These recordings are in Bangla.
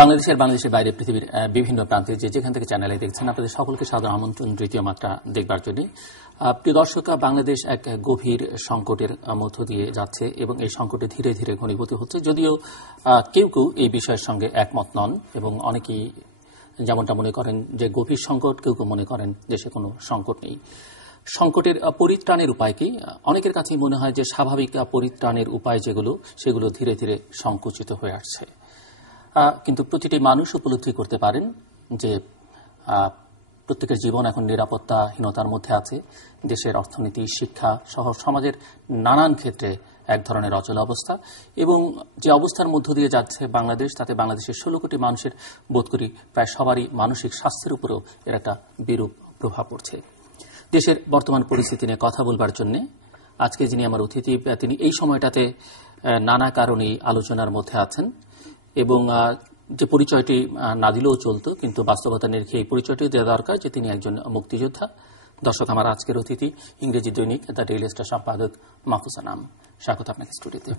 বাংলাদেশের বাইরে পৃথিবীর বিভিন্ন প্রান্তে যেখান থেকে চ্যানেলে দেখছেন আপনাদের সকলকে সাদর আমন্ত্রণ দ্বিতীয় মাত্রা দেখবার জন্য। প্রিয় দর্শক, বাংলাদেশ এক গভীর সংকটের মধ্য দিয়ে যাচ্ছে এবং এই সংকটে ধীরে ধীরে ঘনীভূত হচ্ছে, যদিও কেউ কেউ এই বিষয়ের সঙ্গে একমত নন এবং অনেকেই যেমনটা মনে করেন যে গভীর সংকট, কেউ কেউ মনে করেন দেশে কোনো সংকট নেই। সংকটের পরিত্রাণের উপায় কি? অনেকের কাছেই মনে হয় যে স্বাভাবিক পরিত্রাণের উপায় যেগুলো সেগুলো ধীরে ধীরে সংকুচিত হয়ে আসছে। কিন্তু প্রতিটি মানুষ উপলব্ধি করতে পারেন যে প্রত্যেকের জীবন এখন নিরাপত্তাহীনতার মধ্যে আছে। দেশের অর্থনীতি, শিক্ষা সহ সমাজের নানান ক্ষেত্রে এক ধরনের অচল অবস্থা এবং যে অবস্থার মধ্য দিয়ে যাচ্ছে বাংলাদেশ, তাতে বাংলাদেশের 16 কোটি মানুষের বোধ করি প্রায় সবারই মানসিক স্বাস্থ্যের উপরেও এর একটা বিরূপ প্রভাব পড়ছে। দেশের বর্তমান পরিস্থিতি নিয়ে কথা বলবার জন্য আজকে যিনি আমার অতিথি, তিনি এই সময়টাতে নানা কারণেই আলোচনার মধ্যে আছেন এবং যে পরিচয়টি না দিলেও চলতো, কিন্তু বাস্তবতা নিরিখে এই পরিচয়টি দেওয়া দরকার যে তিনি একজন মুক্তিযোদ্ধা। দর্শক, আমার আজকের অতিথি ইংরেজি দৈনিক দ্য ডেইলি স্টার সম্পাদক মাহফুজ আনাম। স্বাগত আপনাকে স্টুডিওতে।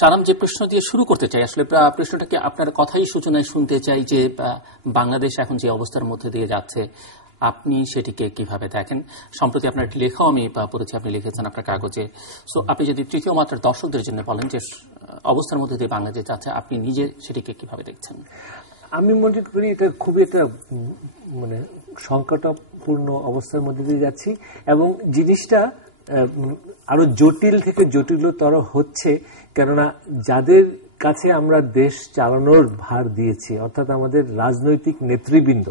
সারাম, যে প্রশ্ন দিয়ে শুরু করতে চাই, আসলে প্রশ্নটাকে আপনার কথাই সূচনায় শুনতে চাই যে বাংলাদেশ এখন যে অবস্থার মধ্যে দিয়ে যাচ্ছে আপনি সেটিকে কিভাবে দেখেন? সম্প্রতি আপনার লেখাও আমি পড়েছি, আপনি লিখেছেন আপনার কাগজে। সো আপনি যদি তৃতীয় মাত্রার দর্শকদের জন্য বলেন যে অবস্থার মধ্যে দিয়ে বাংলাদেশ যাচ্ছে, আপনি নিজে সেটিকে কিভাবে দেখছেন? আমি মনে করি এটা খুবই একটা সংকটপূর্ণ অবস্থার মধ্যে দিয়ে যাচ্ছি এবং জিনিসটা আরো জটিল থেকে জটিলতর হচ্ছে, কেননা যাদের কাছে আমরা দেশ চালানোর ভার দিয়েছি, অর্থাৎ আমাদের রাজনৈতিক নেতৃবৃন্দ,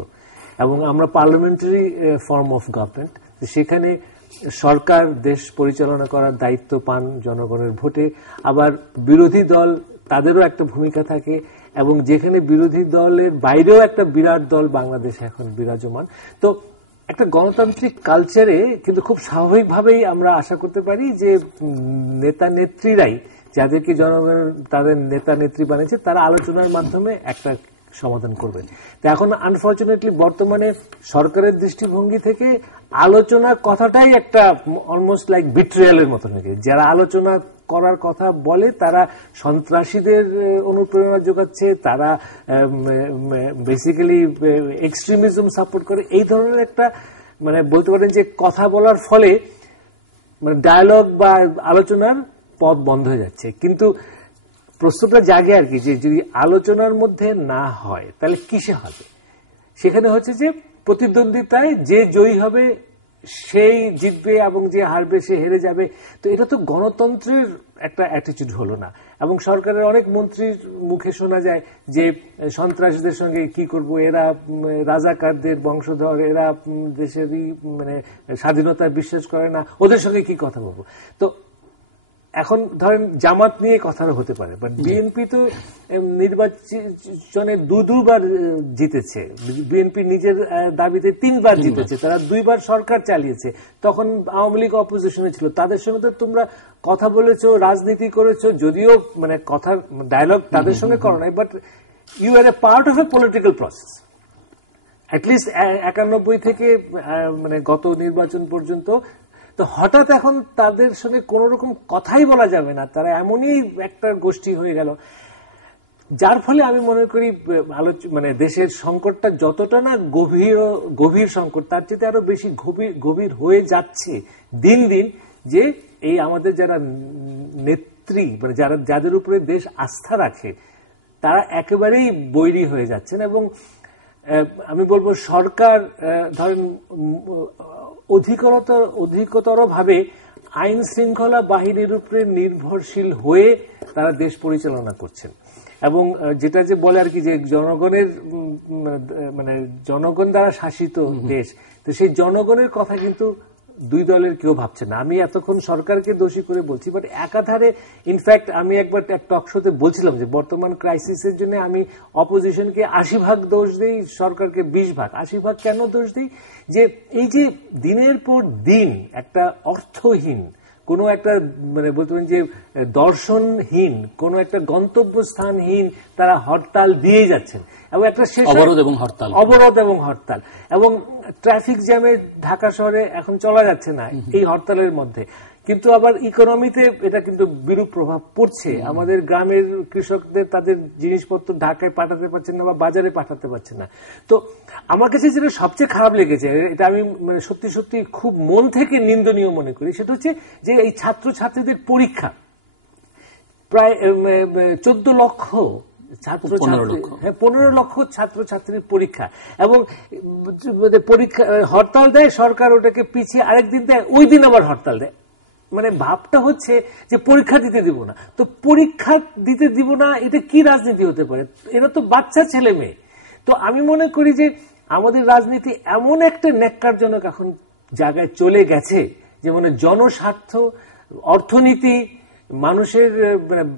এবং আমরা পার্লামেন্টারি ফর্ম অফ গভর্নমেন্ট, সেখানে সরকার দেশ পরিচালনা করার দায়িত্ব পান জনগণের ভোটে। আবার বিরোধী দল, তাদেরও একটা ভূমিকা থাকে এবং যেখানে বিরোধী দলের বাইরেও একটা বিরাট দল বাংলাদেশ এখন বিরাজমান। তো একটা গণতান্ত্রিক কালচারে কিন্তু খুব স্বাভাবিকভাবেই আমরা আশা করতে পারি যে নেতা নেত্রীরাই, যাদেরকে জনগণ তাদের নেতা নেত্রী বানিয়েছে, তারা আলোচনার মাধ্যমে একটা সমাধান করবেন। তো এখন আনফরচুনেটলি বর্তমানে সরকারের দৃষ্টিভঙ্গি থেকে আলোচনা কথাটাই একটা অলমোস্ট লাইক বিট্রিয়ালের মতো নাকি। যারা আলোচনা করার কথা বলে তারা সন্ত্রাসীদের অনুপ্রেরণা যোগাচ্ছে, তারা বেসিক্যালি এক্সট্রিমিজম সাপোর্ট করে। এই ধরনের একটা বলতে পারেন যে কথা বলার ফলে ডায়ালগ বা আলোচনার পথ বন্ধ হয়ে যাচ্ছে। কিন্তু প্রশ্নটা জাগে আর কি, যে যদি আলোচনার মধ্যে না হয় তাহলে কিসে হবে? সেখানে হচ্ছে যে প্রতিদ্বন্দ্বিতায় যে জয়ী হবে সেই জিতবে এবং যে হারবে সে হেরে যাবে। তো এটা তো গণতন্ত্রের একটা অ্যাটিটিউড হলো না। এবং সরকারের অনেক মন্ত্রীর মুখে শোনা যায় যে সন্ত্রাসীদের সঙ্গে কি করব, এরা রাজাকারদের বংশধর, এরা দেশেরই স্বাধীনতায় বিশ্বাস করে না, ওদের সঙ্গে কি কথা বলবো। তো এখন ধরেন জামাত নিয়ে কথা হতে পারে, বাট বিএনপি তো নির্বাচনে দুবার জিতেছে, বিএনপি নিজের দাবিতে 3 বার জিতেছে, তারা 2 বার সরকার চালিয়েছে। তখন আওয়ামী লীগ অপোজিশনে ছিল, তাদের সঙ্গে তো তোমরা কথা বলেছো, রাজনীতি করেছো, যদিও কথা ডায়ালগ তাদের সঙ্গে করো নাই, but you are a part of a political process. At least 91 থেকে গত নির্বাচন পর্যন্ত। তো হঠাৎ এখন তাদের সঙ্গে কোন রকম কথাই বলা যাবে না, তারা এমনই একটা গোষ্ঠী হয়ে গেল, যার ফলে আমি মনে করি দেশের সংকটটা যতটা না গভীর সংকট, তার চেয়ে আরো বেশি গভীর হয়ে যাচ্ছে দিন দিন। যে এই আমাদের যারা নেত্রী, যাদের উপরে দেশ আস্থা রাখে, তারা একেবারেই বৈরী হয়ে যাচ্ছেন। এবং আমি বলবো সরকার ধরেন অধিকতর ভাবে আইন শৃঙ্খলা বাহিনীর উপরে নির্ভরশীল হয়ে তারা দেশ পরিচালনা করছেন। এবং যেটা যে বলে আর কি, যে জনগণের জনগণ দ্বারা শাসিত দেশ, তো সেই জনগণের কথা কিন্তু 2 দলের কেউ ভাবছে না। আমি এতক্ষণ সরকারকে দোষী করে বলছি, বাট একাধারে ইনফ্যাক্ট আমি একবার এক টক শোতে বলছিলাম যে বর্তমান ক্রাইসিসের জন্য আমি অপোজিশনকে 80% দোষ দেই, সরকারকে 20%। 80% কেন দোষ দিই? যে এই যে দিনের পর দিন একটা অর্থহীন, কোনো একটা বলতে পারেন যে দর্শনহীন, কোনো একটা গন্তব্যস্থানহীন তারা হরতাল দিয়ে যাচ্ছেন এবং একটা শেষ অবরোধ এবং হরতাল এবং ট্রাফিক জ্যামে ঢাকা শহরে এখন চলা যাচ্ছে না এই হরতালের মধ্যে। কিন্তু আবার ইকোনমিতে এটা কিন্তু বিরূপ প্রভাব পড়ছে। আমাদের গ্রামের কৃষকদের তাদের জিনিসপত্র ঢাকায় পাঠাতে পারছেন না বা বাজারে পাঠাতে পারছেন না। তো আমার কাছে যেটা সবচেয়ে খারাপ লেগেছে, এটা আমি মানে সত্যি সত্যি খুব মন থেকে নিন্দনীয় মনে করি, সেটা হচ্ছে যে এই ছাত্রছাত্রীদের পরীক্ষা প্রায় 14 লক্ষ 15 লক্ষ ছাত্রছাত্রীর পরীক্ষা, এবং পরীক্ষা হরতাল দেয় সরকার, ওটাকে পিছিয়ে আরেকদিন দেয়, ওই দিন আবার হরতাল দেয়। মানে ভাবটা হচ্ছে যে পরীক্ষা দিতে দিব না, তো পরীক্ষা দিতে দিব না, এটা কি রাজনীতি হতে পারে? এরা তো বাচ্চা ছেলে মেয়ে। তো আমি মনে করি যে আমাদের রাজনীতি এমন একটা ন্যাক্কারজনক এখন জায়গায় চলে গেছে যে মানে জনস্বার্থ, অর্থনীতি, মানুষের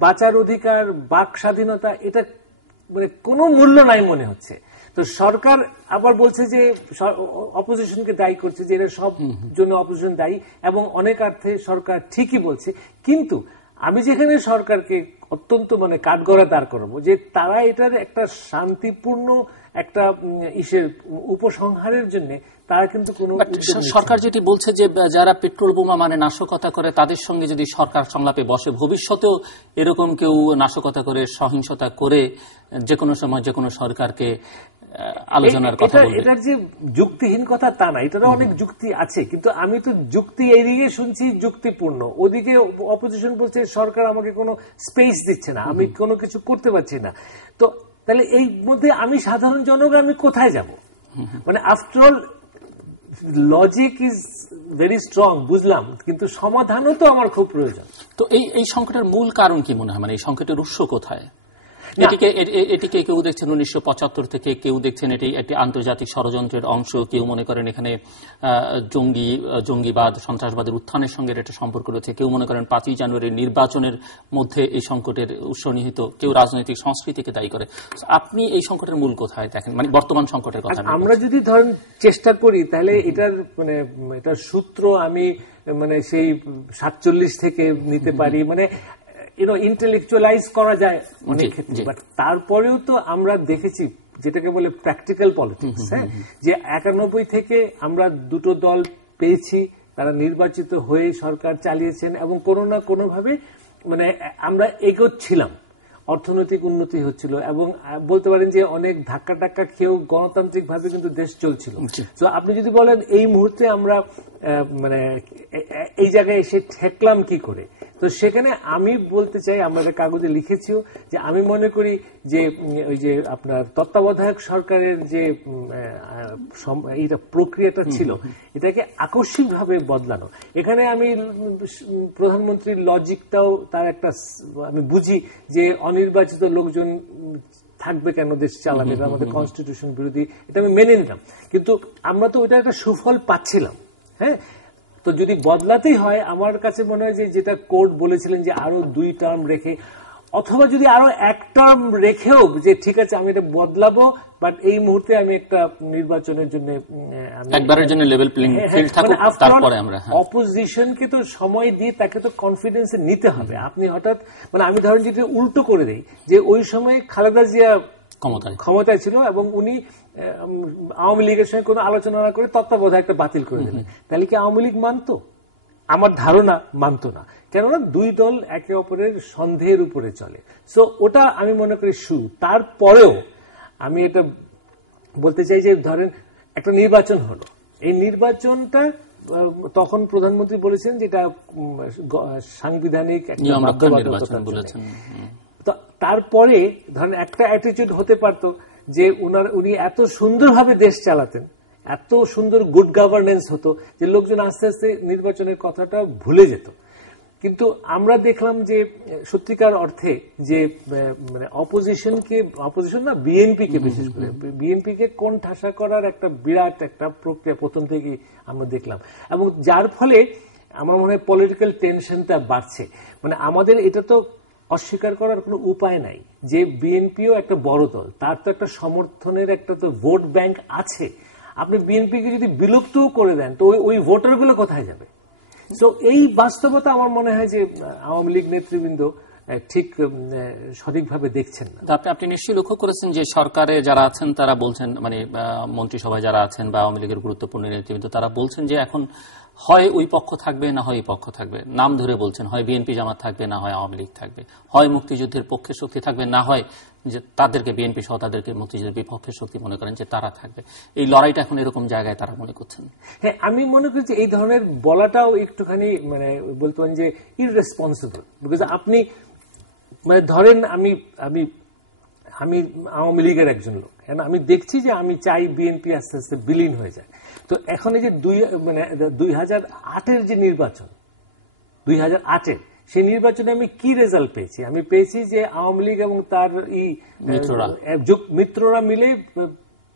বাঁচার অধিকার, বাক স্বাধীনতা, এটা মানে কোনো মূল্য নাই মনে হচ্ছে। তো সরকার আবার বলছে যে অপোজিশনকে দায়ী করছে, যে এরা সব জন্য অপোজিশন দায়ী, এবং অনেক অর্থে সরকার ঠিকই বলছে। কিন্তু আমি যেখানে সরকারকে অত্যন্ত মানে কাঠগড়া দাঁড় করাবো যে তারা এটার একটা শান্তিপূর্ণ একটা উপসংহারের জন্য তারা কিন্তু কোনো, সরকার যেটি বলছে যে যারা পেট্রোল বোমা মানে নাশকতা করে তাদের সঙ্গে যদি সরকার সংলাপে বসে, ভবিষ্যতেও এরকম কেউ নাশকতা করে সহিংসতা করে যে কোনো সময় যে কোনো সরকারকে আলোচনার কথা বলবে। এটার যে যুক্তিহীন কথা তা না, এটারও অনেক যুক্তি আছে, কিন্তু আমি তো যুক্তি এইদিকে শুনছি যুক্তিপূর্ণ, ওদিকে অপোজিশন বলছে সরকার আমাকে কোনো স্পেস দিচ্ছে না, আমি কোনো কিছু করতে পারছি না। তো তাহলে এই মধ্যে আমি সাধারণ জনগণ আমি কোথায় যাব? মানে after all logic is very strong, বুঝলাম, কিন্তু সমাধানও তো আমার খুব প্রয়োজন। তো এই সংকটের মূল কারণ কি মনে হয়, মানে এই সংকটের উৎস কোথায়? এটিকে কেউ দেখছেন 1975 থেকে, কেউ দেখছেন এটি একটি আন্তর্জাতিক ষড়যন্ত্রের অংশ, কেউ মনে করেন এখানে জঙ্গিবাদ, সন্ত্রাসবাদের উত্থানের সঙ্গে এটা সম্পর্ক রয়েছে, কেউ মনে করেন 5ই জানুয়ারির নির্বাচনের মধ্যে এই সংকটের উৎস নিহিত, কেউ রাজনৈতিক সংস্কৃতিকে দায়ী করে। আপনি এই সংকটের মূল কোথায় দেখেন, মানে বর্তমান সংকটের কথা? আমরা যদি ধরেন চেষ্টা করি তাহলে এটার সূত্র আমি মানে সেই 47 থেকে নিতে পারি, মানে ইন্টেলেকচুয়ালাইজ করা যায় অনেক ক্ষেত্রে, বাট তারপরেও তো আমরা দেখেছি যেটাকে বলে প্র্যাকটিক্যাল পলিটিক্স, হ্যাঁ, যে 91 থেকে আমরা দুটো দল পেয়েছি, তারা নির্বাচিত হয়ে সরকার চালিয়েছেন, এবং কোনো না কোনো ভাবে মানে আমরা এগোচ্ছিলাম, অর্থনৈতিক উন্নতি হচ্ছিল, এবং বলতে পারেন যে অনেক ধাক্কা টাক্কা খেয়েও গণতান্ত্রিক ভাবে কিন্তু দেশ চলছিল। তো আপনি যদি বলেন এই মুহূর্তে আমরা মানে এই জায়গায় এসে ঠেকলাম কি করে, তো সেখানে আমি বলতে চাই, আমরা কাগজে লিখেছিও, যে আমি মনে করি যে ওই যে আপনার তত্ত্বাবধায়ক সরকারের যে এইটা প্রক্রিয়াটা ছিল, এটাকে আকস্মিকভাবে বদলানো। এখানে আমি প্রধানমন্ত্রীর লজিকটাও তার একটা আমি বুঝি, যে অনির্বাচিত লোকজন থাকবে কেন, দেশ চালাবে, এটা আমাদের কনস্টিটিউশন বিরোধী, এটা আমি মেনে নিলাম, কিন্তু আমরা তো ওইটা একটা সুফল পাচ্ছিলাম। হ্যাঁ, তো যদি বদলাতেই হয়, আমার কাছে মনে হয় যে যেটা কোর্ট বলেছিলেন যে আরো 2 টার্ম রেখে, অথবা যদি আরো 1 টার্ম রেখেও যে ঠিক আছে আমি এটা বদলাবো, বাট এই মুহূর্তে আমি একটা নির্বাচনের জন্য একবারের জন্য লেভেল প্লেইং ফিল্ড থাকুক, তারপরে আমরা অপোজিশনকে তো সময় দিয়ে তাকে তো কনফিডেন্সে নিতে হবে। আপনি হঠাৎ মানে আমি ধরেন যদি উল্টো করে দেই, যে ওই সময় খালেদা জিয়া ক্ষমতায় ছিল এবং উনি আওয়ামী লীগের সঙ্গে কোনো আলোচনা না করে তত্ত্বাবধায়কটা বাতিল করে দিলেন, তাহলে কি আওয়ামী লীগ মানত? আমার ধারণা মানত না, কেননা 2 দল একে অপরের সন্দেহের উপরে চলে। সো ওটা আমি মনে করি শুরু। তারপরেও আমি এটা বলতে চাই যে ধরেন একটা নির্বাচন হলো, এই নির্বাচনটা তখন প্রধানমন্ত্রী বলেছেন যেটা সাংবিধানিক একটা বাধ্যবাধকতা বলেছেন। তারপরে ধরেন একটা অ্যাটিটিউড হতে পারতো যে উনি এত সুন্দরভাবে দেশ চালাতেন, এত সুন্দর গুড গভর্নেন্স হতো যে লোকজন আস্তে আস্তে নির্বাচনের কথাটা ভুলে যেত। কিন্তু আমরা দেখলাম যে সত্যিকার অর্থে যে মানে অপোজিশন না, বিএনপিকে বিশেষ করে বিএনপিকে কোণঠাসা করার একটা বিরাট একটা প্রক্রিয়া প্রথম থেকেই আমরা দেখলাম, এবং যার ফলে আমার মনে হয় পলিটিক্যাল টেনশনটা বাড়ছে। মানে আমাদের এটা তো অস্বীকার করার কোনো উপায় নাই যে বিএনপিও একটা বড় দল, তার তো একটা সমর্থনের একটা তো ভোট ব্যাংক আছে। আপনি বিএনপিকে যদি বিলুপ্তও করে দেন, তো ওই ভোটারগুলো কোথায় যাবে? সো এই বাস্তবতা আমার মনে হয় যে আওয়ামী লীগ নেতৃবৃন্দ ঠিক সঠিকভাবে দেখছেন না। আপনি নিশ্চয়ই লক্ষ্য করেছেন যে সরকারে যারা আছেন তারা বলছেন, মানে মন্ত্রিসভায় যারা আছেন বা আওয়ামী লীগের গুরুত্বপূর্ণ নেতৃবৃন্দ, তারা বলছেন যে এখন হয় ওই পক্ষ থাকবে না হয় এই পক্ষ থাকবে, নাম ধরে বলছেন হয় বিএনপি জামাত থাকবে না হয় আওয়ামী লীগ থাকবে, হয় মুক্তিযুদ্ধের পক্ষের শক্তি থাকবে না হয় যে তাদেরকে বিএনপি সহ তাদেরকে মুক্তিযুদ্ধের বিপক্ষের শক্তি মনে করেন যে তারা থাকবে। এই লড়াইটা এখন এরকম জায়গায় তারা মনে করছেন। হ্যাঁ, আমি মনে করি যে এই ধরনের বলাটাও একটুখানি মানে বলতে পারেন যে ইররেসপন্সিবল। বিকজ আপনি মানে ধরেন আমি আমি আমি আওয়ামী লীগের একজন লোক, আমি দেখছি যে আমি চাই বিএনপি আস্তে আস্তে বিলীন হয়ে যায়। তো এখন এই যে 2008-এর যে নির্বাচন, 2008-এর সেই নির্বাচনে আমি কি রেজাল্ট পেয়েছি? আমি পেয়েছি যে আওয়ামী লীগ এবং তার মিত্ররা মিলে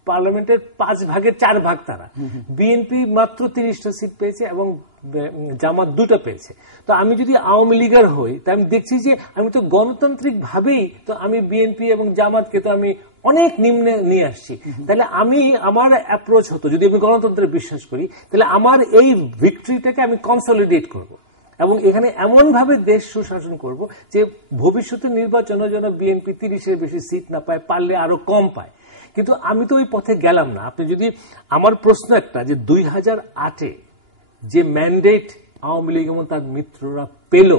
পার্লামেন্টের 5 ভাগের 4 ভাগ তারা, বিএনপি মাত্র 30টা সিট পেয়েছে এবং জামাত 2টা পেয়েছে। তো আমি যদি আওয়ামী লীগের হই, তা আমি দেখছি যে আমি তো গণতান্ত্রিক ভাবেই তো আমি বিএনপি এবং জামাতকে তো আমি অনেক নিম্নে নিয়ে আসছি। তাহলে আমি আমার অ্যাপ্রোচ হতো, যদি আমি গণতন্ত্রে বিশ্বাস করি, তাহলে আমার এই ভিক্টরিটাকে আমি কনসলিডেট করব এবং এখানে এমন ভাবে দেশ সুশাসন করব যে ভবিষ্যতের নির্বাচনে যেন বিএনপি 30-এর বেশি সিট না পায়, পারলে আরো কম পায়। কিন্তু আমি তো ওই পথে গেলাম না। আপনি যদি, আমার প্রশ্ন একটা, যে 2008-এ যে ম্যান্ডেট আওয়ামী লীগ এবং তার মিত্ররা পেল,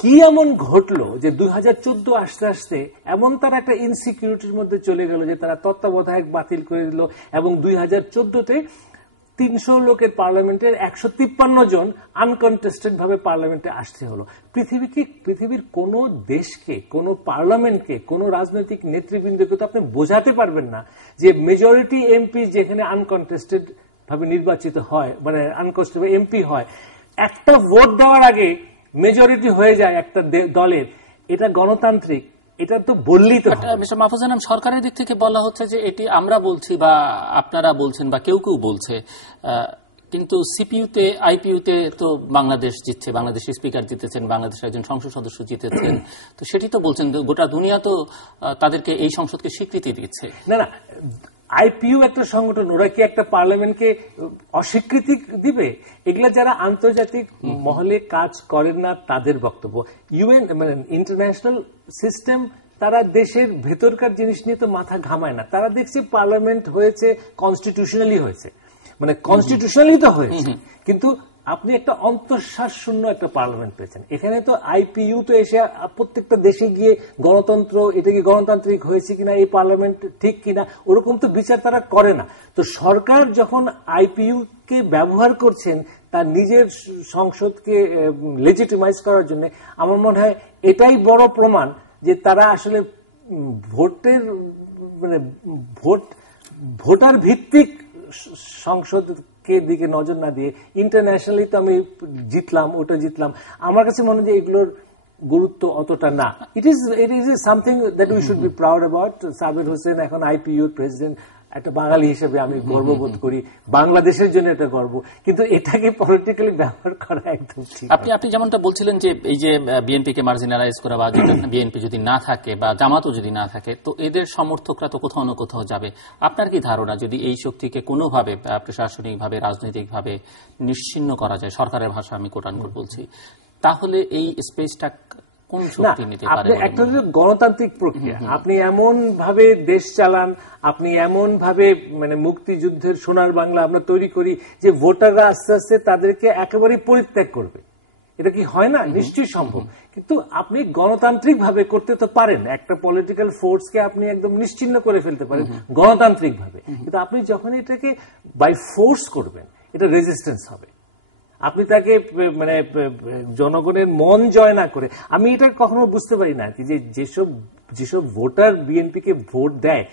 কি এমন ঘটলো যে 2014 আসতে আসতে এমন তারা একটা ইনসিকিউরিটির মধ্যে চলে গেল যে তারা তত্ত্বাবধায়ক বাতিল করে দিল এবং 2014-তে 300 লোকের পার্লামেন্টের 153 জন আনকনটেস্টেড ভাবে পার্লামেন্টে আসতে হলো। পৃথিবীর কোন দেশকে, কোন পার্লামেন্টকে, কোন রাজনৈতিক নেতৃবৃন্দকে তো আপনি বোঝাতে পারবেন না যে মেজরিটি এমপি যেখানে আনকনটেস্টেড ভাবে নির্বাচিত হয়, মানে আনকনটেস্টেড এমপি হয়, একটা ভোট দেওয়ার আগে মেজরিটি হয়ে যায় একটা দলের, এটা গণতান্ত্রিক? এটা তো বললেই তো। মিস্টার মাহফুজ আনাম, সরকারের দিক থেকে বলা হচ্ছে যে এটি আমরা বলছি বা আপনারা বলছেন বা কেউ কেউ বলছে, কিন্তু সিপিইউতে আইপিইউতে তো বাংলাদেশ জিতছে, বাংলাদেশ স্পিকার জিতেছেন, বাংলাদেশের একজন সংসদ সদস্য জিতেছেন, তো সেটি তো বলছেন গোটা দুনিয়া তো তাদেরকে এই সংসদকে স্বীকৃতি দিচ্ছে। না না, আইপিইউ একটা সংগঠন, ওরা কি একটা পার্লামেন্টকে অস্বীকৃতি দিবে? এগুলা যারা আন্তর্জাতিক মহলে কাজ করেন না তাদের বক্তব্য। ইউএন মানে ইন্টারন্যাশনাল সিস্টেম, তারা দেশের ভেতরকার জিনিস নিয়ে তো মাথা ঘামায় না। তারা দেখছে পার্লামেন্ট হয়েছে কনস্টিটিউশনালি হয়েছে, মানে কনস্টিটিউশনালি তো হয়েছে, কিন্তু আপনি একটা অন্তঃশ্বাস শূন্য একটা পার্লামেন্ট পেয়েছেন। এখানে তো আইপিইউ তো এসে প্রত্যেকটা দেশে গিয়ে গণতন্ত্র, এটা কি গণতান্ত্রিক হয়েছে কিনা, এই পার্লামেন্ট ঠিক কিনা, ওরকম তো বিচার তারা করে না। তো সরকার যখন আইপিইউ কে ব্যবহার করছেন তার নিজের সংসদকে লেজিটিমাইজ করার জন্য, আমার মনে হয় এটাই বড় প্রমাণ যে তারা আসলে ভোটের মানে ভোটার ভিত্তিক সংসদকে দিকে নজর না দিয়ে ইন্টারন্যাশনালি তো আমি জিতলাম, ওটা জিতলাম, আমার কাছে মনে হয় এগুলোর গুরুত্ব অতটা না। It is something that we should be proud about. Saber Hossain এখন আইপিইউর প্রেসিডেন্ট, একটা বাঙালি হিসেবে আমি গর্ববোধ করি, বাংলাদেশের জন্য এটা গর্ব, কিন্তু এটাকে পলিটিক্যালি ব্যবহার করা একদম ঠিক। আপনি যেমনটা বলছিলেন যে এই যে বিএনপিকে মার্জিনালাইজ করা বা বিএনপি যদি না থাকে বা জামাতও যদি না থাকে, তো এদের সমর্থকরা তো কোথাও না কোথাও যাবে। আপনার কি ধারণা, যদি এই শক্তিকে কোনোভাবে প্রশাসনিকভাবে রাজনৈতিকভাবে নিশ্চিহ্ন করা যায়, সরকারের ভাষা আমি কোটানকোট বলছি, তাহলে এই স্পেসটা কোন শক্তি নিতে পারে? একটা হলো গণতান্ত্রিক প্রক্রিয়া, আপনি এমন ভাবে দেশ চালান, আপনি এমন ভাবে মানে মুক্তিযুদ্ধের সোনার বাংলা আমরা তৈরি করি যে ভোটাররা আস্তে আস্তে তাদেরকে একেবারেই পরিত্যাগ করবে। এটা কি হয় না? নিশ্চয়ই সম্ভব, কিন্তু আপনি গণতান্ত্রিক ভাবে করতে তো পারেন। একটা পলিটিক্যাল ফোর্সকে আপনি একদম নিশ্চিহ্ন করে ফেলতে পারেন গণতান্ত্রিক ভাবে, কিন্তু আপনি যখন এটাকে বাই ফোর্স করবেন, এটা রেজিস্ট্যান্স হবে। আপনি তাকে মানে জনগণের মন জয় না করে, আমি এটা কখনো বুঝতে পারি না যে যেসব ভোটার বিএনপি কে ভোট দেয়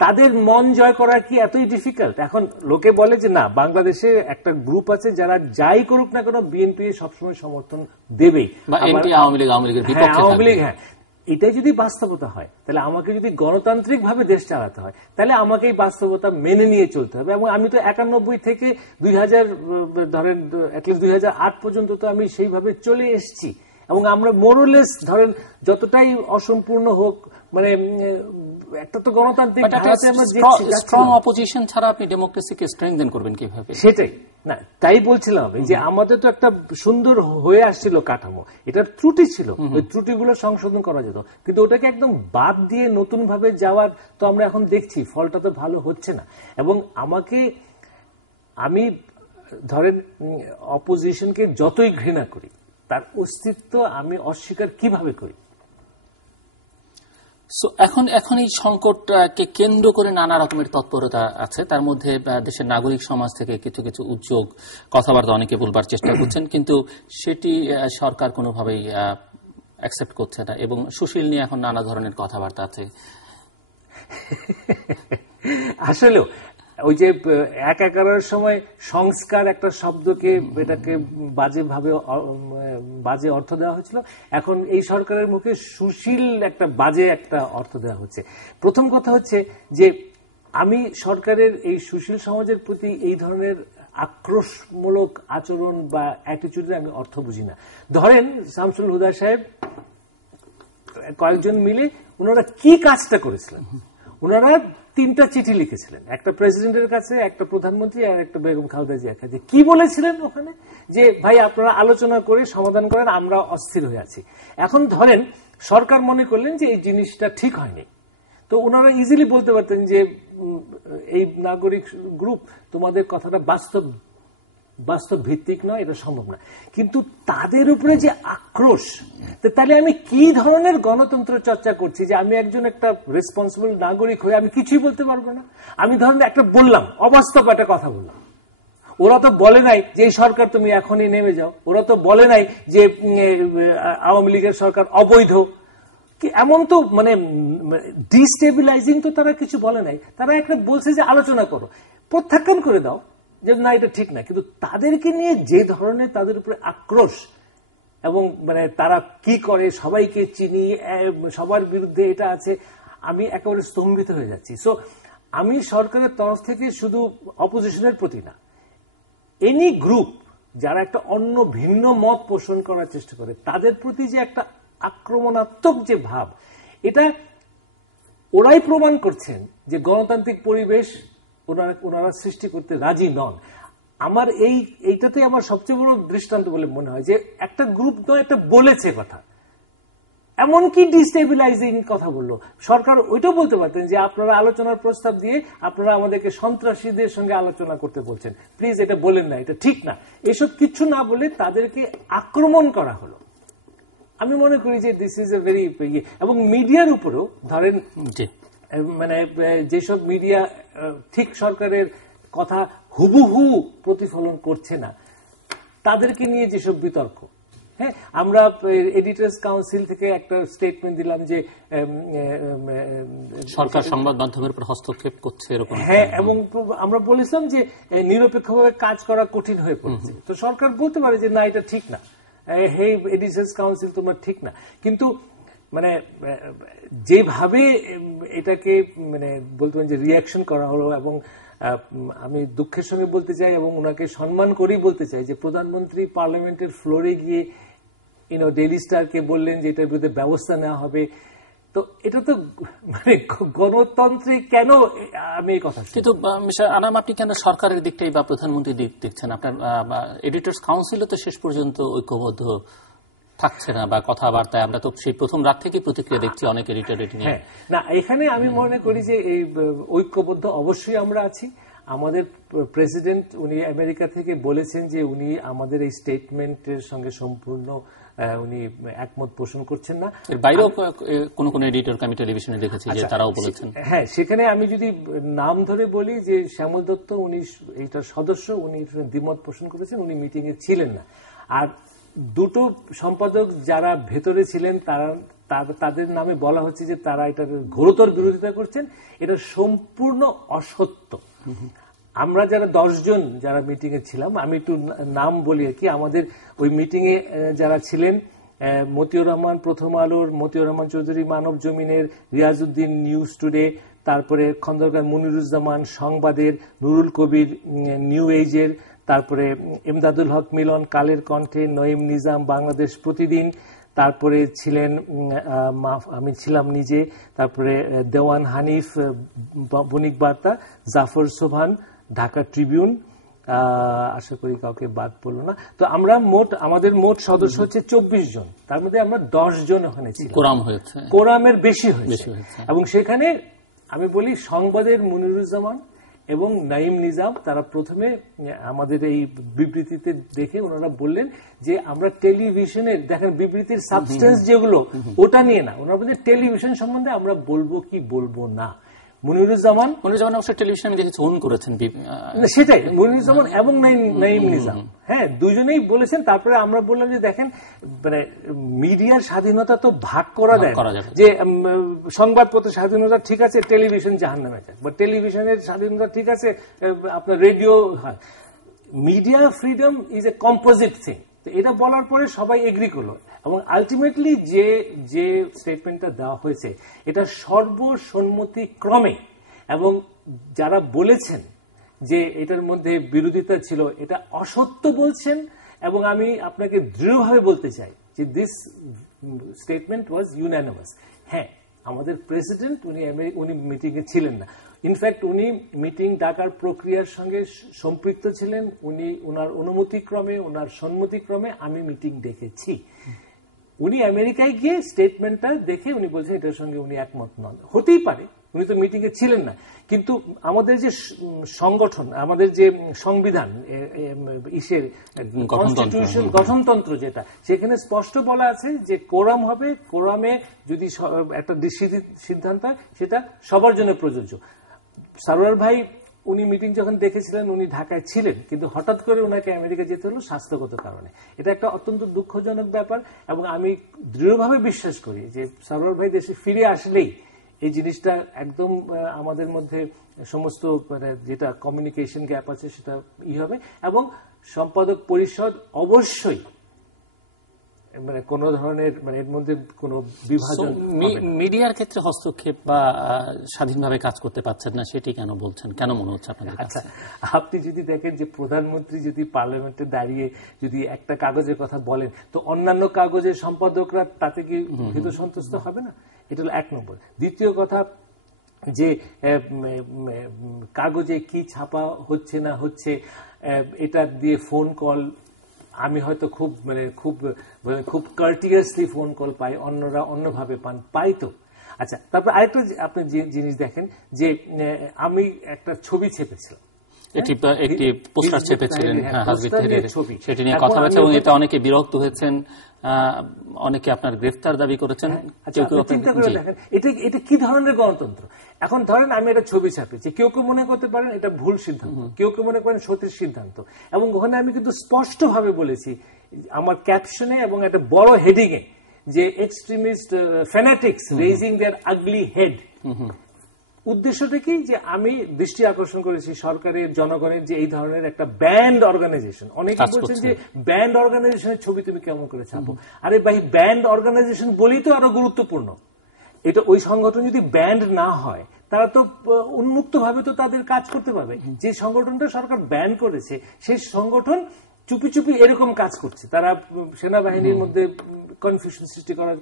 তাদের মন জয় করা কি এতই ডিফিকাল্ট? এখন লোকে বলে যে না, বাংলাদেশে একটা গ্রুপ আছে যারা যাই করুক না কেন বিএনপি সবসময় সমর্থন দেবেই, আওয়ামী লীগ, হ্যাঁ। এটাই যদি বাস্তবতা হয়, তাহলে আমাকে যদি গণতান্ত্রিক ভাবে দেশ চালাতে হয়, তাহলে আমাকে এই বাস্তবতা মেনে নিয়ে চলতে হবে। এবং আমি তো 91 থেকে 2000 ধরেন অ্যাটলিস্ট 2008 পর্যন্ত তো আমি সেইভাবে চলে এসেছি, এবং আমরা মোরলেস ধরেন যতটাই অসম্পূর্ণ হোক, মানে একটা তো গণতান্ত্রিক স্ট্রং অপোজিশন ছাড়া আপনি ডেমোক্রেসিকে স্ট্রেংথেন করবেন কিভাবে? সেটাই না, তাই বলছিলাম যে আমাদের তো একটা সুন্দর হয়ে আসছিল কাঠামো, এটার ত্রুটি ছিল, ওই ত্রুটিগুলো সংশোধন করা যেত, কিন্তু ওটাকে একদম বাদ দিয়ে নতুন ভাবে যাওয়ার তো আমরা এখন দেখছি ফলটা তো ভালো হচ্ছে না। এবং আমি ধরেন অপোজিশনকে যতই ঘৃণা করি, তার অস্তিত্ব আমি অস্বীকার কিভাবে করি? এখন এই সংকটকে কেন্দ্র করে নানা রকমের তৎপরতা আছে। তার মধ্যে দেশের নাগরিক সমাজ থেকে কিছু কিছু উদ্যোগ, কথাবার্তা অনেকে বলবার চেষ্টা করছেন, কিন্তু সেটি সরকার কোনোভাবেই অ্যাকসেপ্ট করছে না, এবং সুশীল নিয়ে এখন নানা ধরনের কথাবার্তা আছে। আসলেও ওই যে একাকারের সময় সংস্কার একটা শব্দকে এটাকে বাজে অর্থ দেওয়া হয়েছিল, এখন এই সরকারের মুখে সুশীল একটা বাজে একটা অর্থ দেওয়া হচ্ছে। প্রথম কথা হচ্ছে যে আমি সরকারের এই সুশীল সমাজের প্রতি এই ধরনের আক্রোশমূলক আচরণ বা অ্যাটিটিউডের আমি অর্থ বুঝি না। ধরেন শামসুল হুদা সাহেব কয়েকজন মিলে ওনারা কি কাজটা করেছিলেন? ওনারা 3টা চিঠি লিখেছিলেন, একটা প্রেসিডেন্টের কাছে, একটা প্রধানমন্ত্রী আর একটা বেগম খালেদা জিয়ার কাছে। কি বলেছিলেন ওখানে? যে ভাই আপনারা আলোচনা করে সমাধান করেন, আমরা অস্থির হয়ে আছি। এখন ধরেন সরকার মনে করলেন যে এই জিনিসটা ঠিক হয়নি, তো ওনারা ইজিলি বলতে পারতেন যে এই নাগরিক গ্রুপ তোমাদের কথাটা বাস্তব ভিত্তিক নয়, এটা সম্ভব না। কিন্তু তাদের উপরে যে আক্রোশ, তাহলে আমি কি ধরনের গণতন্ত্র চর্চা করছি যে আমি একজন একটা রেসপন্সিবল নাগরিক হয়ে আমি কিছুই বলতে পারবো না? আমি ধরেন একটা বললাম, অবাস্তব একটা কথা বললাম, ওরা তো বলে নাই যে এই সরকার তুমি এখনই নেমে যাও, ওরা তো বলে নাই যে আওয়ামী লীগের সরকার অবৈধ, এমন তো মানে ডিস্টেবিলাইজিং তো তারা কিছু বলে নাই। তারা একটা বলছে যে আলোচনা করো, প্রত্যাখ্যান করে দাও যে না এটা ঠিক না। কিন্তু তাদেরকে নিয়ে যে ধরনের তাদের উপরে আক্রোশ, এবং মানে তারা কি করে, সবাইকে চিনি, সবার বিরুদ্ধে এটা আছে, আমি একেবারে স্তম্ভিত হয়ে যাচ্ছি। সো আমি সরকারের তরফ থেকে শুধু অপোজিশনের প্রতি না, এনি গ্রুপ যারা একটা অন্য ভিন্ন মত পোষণ করার চেষ্টা করে, তাদের প্রতি যে একটা আক্রমণাত্মক যে ভাব, এটা ওরাই প্রমাণ করছেন যে গণতান্ত্রিক পরিবেশ ওনারা সৃষ্টি করতে রাজি নন। আমার এইটাতে আমার সবচেয়ে বড় দৃষ্টান্ত বলে মনে হয় যে একটা গ্রুপ নয়, একটা বলেছে কথা, এমনকি ডিস্টেবিলাইজিং কথা বললো। সরকার ওইটাও বলতে পারতেন যে আপনারা আলোচনার প্রস্তাব দিয়ে আপনারা আমাদেরকে সন্ত্রাসীদের সঙ্গে আলোচনা করতে বলছেন, প্লিজ এটা বলেন না, এটা ঠিক না। এসব কিছু না বলে তাদেরকে আক্রমণ করা হলো। আমি মনে করি যে দিস ইজ এ ভেরি, এবং মিডিয়ার উপরেও ধরেন মানে যেসব মিডিয়া ঠিক সরকারের কথা হুবহু প্রতিফলন করছে না, তাদেরকে নিয়ে যেসব বিতর্ক, হ্যাঁ, আমরা এডিটর্স কাউন্সিল থেকে একটা স্টেটমেন্ট দিলাম যে সরকার সংবাদ মাধ্যমের উপর হস্তক্ষেপ করছে এরকম, হ্যাঁ, এবং আমরা বলেছিলাম যে নিরপেক্ষভাবে কাজ করা কঠিন হয়ে পড়ছে। তো সরকার বলতে পারে যে না এটা ঠিক না, হে এডিটর্স কাউন্সিল তোমরা ঠিক না। কিন্তু মানে যেভাবে এটাকে মানে বলতে পারেন যে রিয়াকশন করা হলো, এবং আমি দুঃখের সঙ্গে বলতে চাই এবং ওনাকে সম্মান করেই বলতে চাই যে প্রধানমন্ত্রী পার্লামেন্টের ফ্লোরে গিয়ে ডেইলি স্টারকে বললেন যে এটার বিরুদ্ধে ব্যবস্থা নেওয়া হবে। তো এটা তো মানে গণতন্ত্রে কেন আমি এই কথা, কিন্তু মিস্টার আনাম আপনি কেন সরকারের দিকটাই বা প্রধানমন্ত্রীর দিক দেখছেন? আপনার এডিটর্স কাউন্সিলও তো শেষ পর্যন্ত ঐক্যবদ্ধ থাকছে না, বা কথাবার্তায় আমরা তো সেই প্রথম রাত থেকে প্রতিক্রিয়া দেখছি অনেক এডিটর নিয়ে। না, এখানে আমি মনে করি যে এই ঐক্যবদ্ধ অবশ্যই আমরা আছি। আমাদের প্রেসিডেন্ট উনি আমেরিকা থেকে বলেছেন যে উনি আমাদের এই স্টেটমেন্টের সঙ্গে সম্পূর্ণ উনি একমত পোষণ করছেন না। এর বাইরেও কোন কোন এডিটর আমি টেলিভিশনে দেখেছি যে তারাও বলেছেন। হ্যাঁ, সেখানে আমি যদি নাম ধরে বলি যে শ্যামল দত্ত, উনি এইটার সদস্য, উনি দ্বিমত পোষণ করেছেন, উনি মিটিং এ ছিলেন না। আর দুটো সম্পাদক যারা ভেতরে ছিলেন তাদের নামে বলা হচ্ছে যে তারা এটার ঘোরতর বিরোধিতা করছেন। এটা সম্পূর্ণ অসত্য। আমরা যারা 10 জন যারা মিটিং এ ছিলাম, আমি একটু নাম বলি আর কি। আমাদের ওই মিটিং এ যারা ছিলেন, মতিউর রহমান প্রথম আলোর, মতিউর রহমান চৌধুরী মানব জমিনের, রিয়াজউদ্দিন নিউজ টুডে, তারপরে খন্দকার মনিরুজ্জামান সংবাদের, নুরুল কবির নিউ এজের, তারপরে এমদাদুল হক মিলন কালের কণ্ঠে, নঈম নিজাম বাংলাদেশ প্রতিদিন, তারপরে ছিলেন আমি ছিলাম নিজে, তারপরে দেওয়ান হানিফ বণিক বার্তা, জাফর সোভান ঢাকা ট্রিবিউন, আশা করি কাউকে বাদ পড়লো না। তো আমরা আমাদের মোট সদস্য হচ্ছে 24 জন, তার মধ্যে আমরা 10 জন ওখানে ছিলাম। কোরামের বেশি হয়েছে। এবং সেখানে আমি বলি সংবাদের মনিরুজ্জামান এবং নাঈম নিজাম তারা প্রথমে আমাদের এই বিবৃতিতে দেখে ওনারা বললেন যে আমরা টেলিভিশনের দেখেন বিবৃতির সাবস্টেন্স যেগুলো ওটা নিয়ে না, ওনারা বলছেন টেলিভিশন সম্বন্ধে আমরা বলবো কি বলবো না। মনিরুজ্জামান অবশ্যই টেলিভিশন আমি দেখেছি অন করেছেন, সেটাই মনিরুজ্জামান এবং নাঈম নিজাম, হ্যাঁ দুজনেই বলেছেন। তারপরে আমরা বললাম যে দেখেন মানে মিডিয়ার স্বাধীনতা তো ভাগ করা দেয়, যে সংবাদপত্র স্বাধীনতা ঠিক আছে, টেলিভিশন জাহান্নামে যায়, বা টেলিভিশনের স্বাধীনতা ঠিক আছে, আপনার radio. Media freedom is a composite thing. এটা বলার পরে সবাই এগ্রি করলো এবং আলটিমেটলি যে স্টেটমেন্টটা দেওয়া হয়েছে এটা সর্বসম্মতিক্রমে, এবং যারা বলেছেন যে এটার মধ্যে বিরোধিতা ছিল এটা অসত্য বলছেন। এবং আমি আপনাকে দৃঢ়ভাবে বলতে চাই যে দিস স্টেটমেন্ট ওয়াজ ইউনানিমাস। হ্যাঁ, আমাদের প্রেসিডেন্ট উনি মিটিংয়ে ছিলেন না, ইনফ্যাক্ট উনি মিটিং ডাকার প্রক্রিয়ার সঙ্গে সম্পৃক্ত ছিলেন। উনি ওনার অনুমতিক্রমে, ওনার সম্মতিক্রমে আমি মিটিং ডেকেছি। উনি আমেরিকায় গিয়ে স্টেটমেন্টটা দেখে উনি বলছেন এটার সঙ্গে উনি একমত নন। হতেই পারে, উনি তো মিটিংয়ে ছিলেন না, কিন্তু আমাদের যে সংগঠন, আমাদের যে সংবিধান, কনস্টিটিউশন, গঠনতন্ত্র যেটা, সেখানে স্পষ্ট বলা আছে যে কোরাম হবে, কোরামে যদি একটা সিদ্ধান্ত হয় সেটা সবার জন্য প্রযোজ্য। সারোয়ার ভাই উনি মিটিং যখন দেখেছিলেন উনি ঢাকায় ছিলেন, কিন্তু হঠাৎ করে ওনাকে আমেরিকা যেতে হলো স্বাস্থ্যগত কারণে। এটা একটা অত্যন্ত দুঃখজনক ব্যাপার এবং আমি দৃঢ়ভাবে বিশ্বাস করি যে সারোয়ার ভাই দেশে ফিরে আসলেই এই জিনিসটা একদম আমাদের মধ্যে সমস্ত যেটা কমিউনিকেশন গ্যাপ আছে সেটা হবে, এবং সম্পাদক পরিষদ অবশ্যই মানে কোন ধরনের মানে এর মধ্যে কোন বিভাজন। মিডিয়ার ক্ষেত্রে হস্তক্ষেপ বা স্বাধীনভাবে কাজ করতে পারছেন না, সেটি কেন বলছেন, কেন মনে হচ্ছে আপনাদের? আচ্ছা, আপনি যদি দেখেন যে প্রধানমন্ত্রী যদি পার্লামেন্টে দাঁড়িয়ে যদি একটা কাগজের কথা বলেন তো অন্যান্য কাগজের সম্পাদকরা তাতে কি ভীত সন্তুষ্ট হবে না? এটা হলো এক নম্বর। দ্বিতীয় কথা, যে কাগজে কি ছাপা হচ্ছে না হচ্ছে এটা দিয়ে ফোন কল আমি হয়তো খুব কার্টিয়াসলি ফোন কল পাই, অন্যরা অন্যভাবে পাই তো। আচ্ছা, তারপর আরেকটা আপনি জিনিস দেখেন যে আমি একটা ছবি ছেপেছিলাম, একটি পোস্টার ছেপেছিলেন ছবি, সেটি নিয়ে কথা হয়েছে এবং এতে অনেকে বিরক্ত হয়েছেন, অনেকে আপনার গ্রেফতার দাবি করেছেন। চিন্তা করে দেখেন এটা কি ধরনের গণতন্ত্র। এখন ধরেন আমি একটা ছবি ছাপিয়েছি, কেউ কেউ মনে করতে পারেন এটা ভুল সিদ্ধান্ত, কেউ কেউ মনে করেন সঠিক সিদ্ধান্ত, এবং ওখানে আমি কিন্তু স্পষ্টভাবে বলেছি আমার ক্যাপশনে এবং একটা বড় হেডিং এ যে এক্সট্রিমিস্ট ফ্যানাটিক্স রেইজিং দেয়ার আগলি হেড। উদ্দেশ্যটা কি, যে আমি দৃষ্টি আকর্ষণ করেছি সরকারের, জনগণের, যে এই ধরনের একটা ব্যান্ড অর্গানাইজেশন, অনেকে বলছেন যে ব্যান্ড অর্গানাইজেশনের ছবি তুমি কেমন করে ছাপো। আরে ভাই, ব্যান্ড অর্গানাইজেশন বলেই তো আরো গুরুত্বপূর্ণ। এটা ওই সংগঠন যদি ব্যান্ড না হয় তারা তো উন্মুক্ত ভাবে তো তাদের কাজ করতে পারবে। যে সংগঠনটা সরকার ব্যান করেছে সেই সংগঠন চুপি চুপি এরকম কাজ করছে, তারা সেনাবাহিনীর মধ্যে কনফিউশন সৃষ্টি করার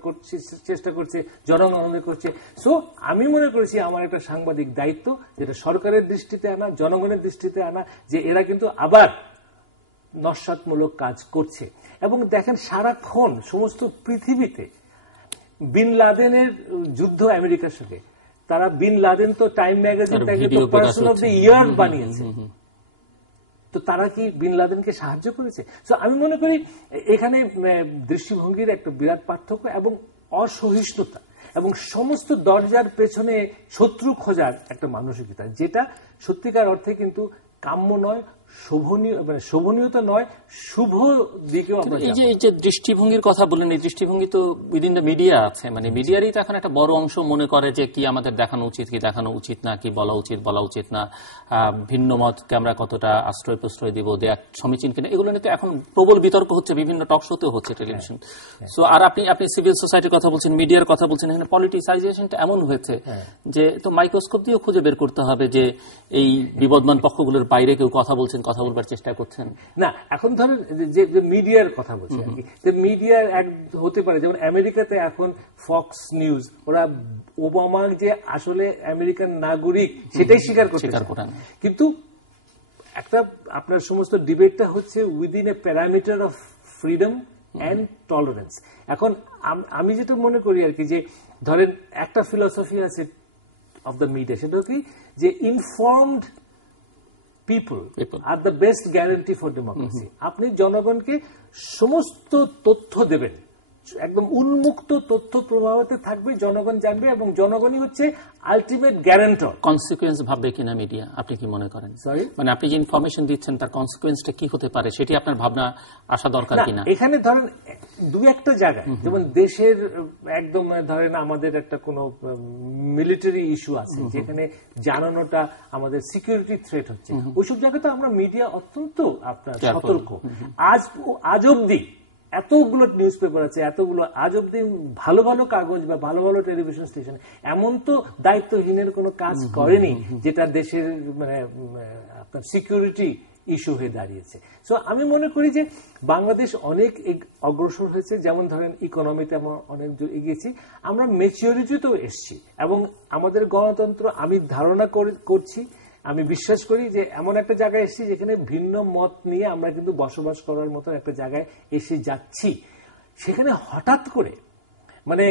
চেষ্টা করছে, জনগণনা করছে। সো আমি মনে করেছি আমার একটা সাংবাদিক দায়িত্ব যেটা সরকারের দৃষ্টিতে আনা, জনগণের দৃষ্টিতে আনা, যে এরা কিন্তু আবার নস্যাৎমূলক কাজ করছে। এবং দেখেন সারাক্ষণ সমস্ত পৃথিবীতে বিন লাদেনের যুদ্ধ আমেরিকার সঙ্গে, তারা বিন লাদেন তো টাইম ম্যাগাজিন তাকে তো পার্সন অফ দ্য ইয়ার বানিয়েছে, তো তারা কি বিন লাদেনকে সাহায্য করেছে? সো আমি মনে করি এখানে দৃষ্টিভঙ্গির একটা বিরাট পার্থক্য এবং অসহিষ্ণুতা এবং সমস্ত দরজার পেছনে শত্রু খোঁজার একটা মানসিকতা, যেটা সত্যিকার অর্থে কিন্তু কাম্য নয়, শোভনীয়, মানে শোভনীয়তা নয়, শুভ দিকেও আমরা। এই যে দৃষ্টিভঙ্গির কথা বললেন, এই দৃষ্টিভঙ্গি তো উইদিন দ্য মিডিয়া আছে, মানে মিডিয়ারই তো এখন একটা বড় অংশ মনে করে যে কি আমাদের দেখানো উচিত, কি দেখানো উচিত না, কি বলা উচিত, বলা উচিত না, ভিন্ন মতকে আমরা কতটা আশ্রয় প্রশ্রয় দিব, দেয়া সমীচীন কিনা, এগুলো নিয়ে তো এখন প্রবল বিতর্ক হচ্ছে, বিভিন্ন টক শোতেও হচ্ছে, টেলিভিশন। সো আর আপনি সিভিল সোসাইটির কথা বলছেন, মিডিয়ার কথা বলছেন, এখানে পলিটিসাইজেশনটা এমন হয়েছে যে তো মাইক্রোস্কোপ দিয়েও খুঁজে বের করতে হবে যে এই বিবদমান পক্ষগুলোর বাইরে কেউ কথা বলছেন, কথা বলবার চেষ্টা করছেন না। এখন ধরেন যে মিডিয়ার কথা বলছি আর কি, যে মিডিয়ার এক হতে পারে, যেমন আমেরিকাতে এখন ফক্স নিউজ, ওরা ওবামা যে আসলে আমেরিকান নাগরিক সেটাই স্বীকার করতে, কিন্তু একটা আপনার সমস্ত ডিবেটটা হচ্ছে within a parameter of freedom and tolerance. এখন আমি যেটা মনে করি আর কি, যে ধরেন একটা ফিলসফি আছে অফ দ্য মিডিয়া, সেটা কি, যে informed people are the best guarantee for democracy. আপনি জনগণকে সমস্ত তথ্য দেবেন, একদম উন্মুক্ত তথ্য প্রবাহতে থাকবে, জনগণ জানবে এবং জনগণই হচ্ছে আলটিমেট গ্যারান্টর। কনসিকুয়েন্স ভাববে কিনা মিডিয়া, আপনি কি মনে করেন? সরি, মানে আপনি যে ইনফরমেশন দিচ্ছেন তার কনসিকুয়েন্সটা কি হতে পারে সেটি আপনার ভাবনা আসা দরকার কিনা? এখানে ধরেন দুই একটা জায়গায়, যেমন দেশের একদম ধরেন আমাদের একটা কোনো মিলিটারি ইস্যু আছে যেখানে জানানোটা আমাদের সিকিউরিটি থ্রেট হচ্ছে, ওইসব জায়গায় তো আমরা মিডিয়া অত্যন্ত আপনার সতর্ক। আজ অব্দি এতগুলো নিউজ পেপার আছে, এতগুলো আজ অব্দি ভালো ভালো কাগজ বা ভালো ভালো টেলিভিশন স্টেশন এমন তো দায়িত্বহীনের কোনো কাজ করেনি যেটা দেশের মানে আপনার সিকিউরিটি ইস্যু হয়ে দাঁড়িয়েছে। সো আমি মনে করি যে বাংলাদেশ অনেক অগ্রসর হয়েছে, যেমন ধরেন ইকোনমিতে আমরা অনেক এগিয়েছি, আমরা ম্যাচিউরিটিতেও এসেছি এবং আমাদের গণতন্ত্র আমি ধারণা করছি, আমি বিশ্বাস করি যে এমন একটা জায়গায় এসেছি যেখানে ভিন্ন মত নিয়ে আমরা কিন্তু বসবাস করার মতো একটা জায়গায় এসে যাচ্ছি। সেখানে হঠাৎ করে মানে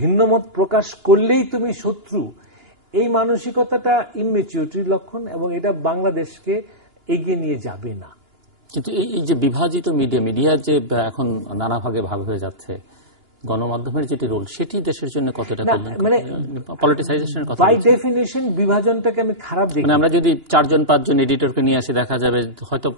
ভিন্ন মত প্রকাশ করলেই তুমি শত্রু, এই মানসিকতাটা ইমম্যাচিউরিটির লক্ষণ এবং এটা বাংলাদেশকে এগিয়ে নিয়ে যাবে না। কিন্তু এই যে বিভাজিত মিডিয়া যে এখন নানা ভাগে ভাগ হয়ে যাচ্ছে, গণমাধ্যমের যেটি রোল সেটি দেশের জন্য কতটা মানে পলিটিসাইজেশনের কথা বাই ডেফিনিশন বিভাজনটাকে আমি খারাপ দেখি। মানে আমরা যদি 4-5 এডিটরকে নিয়ে আসি, দেখা যাবে হয়তো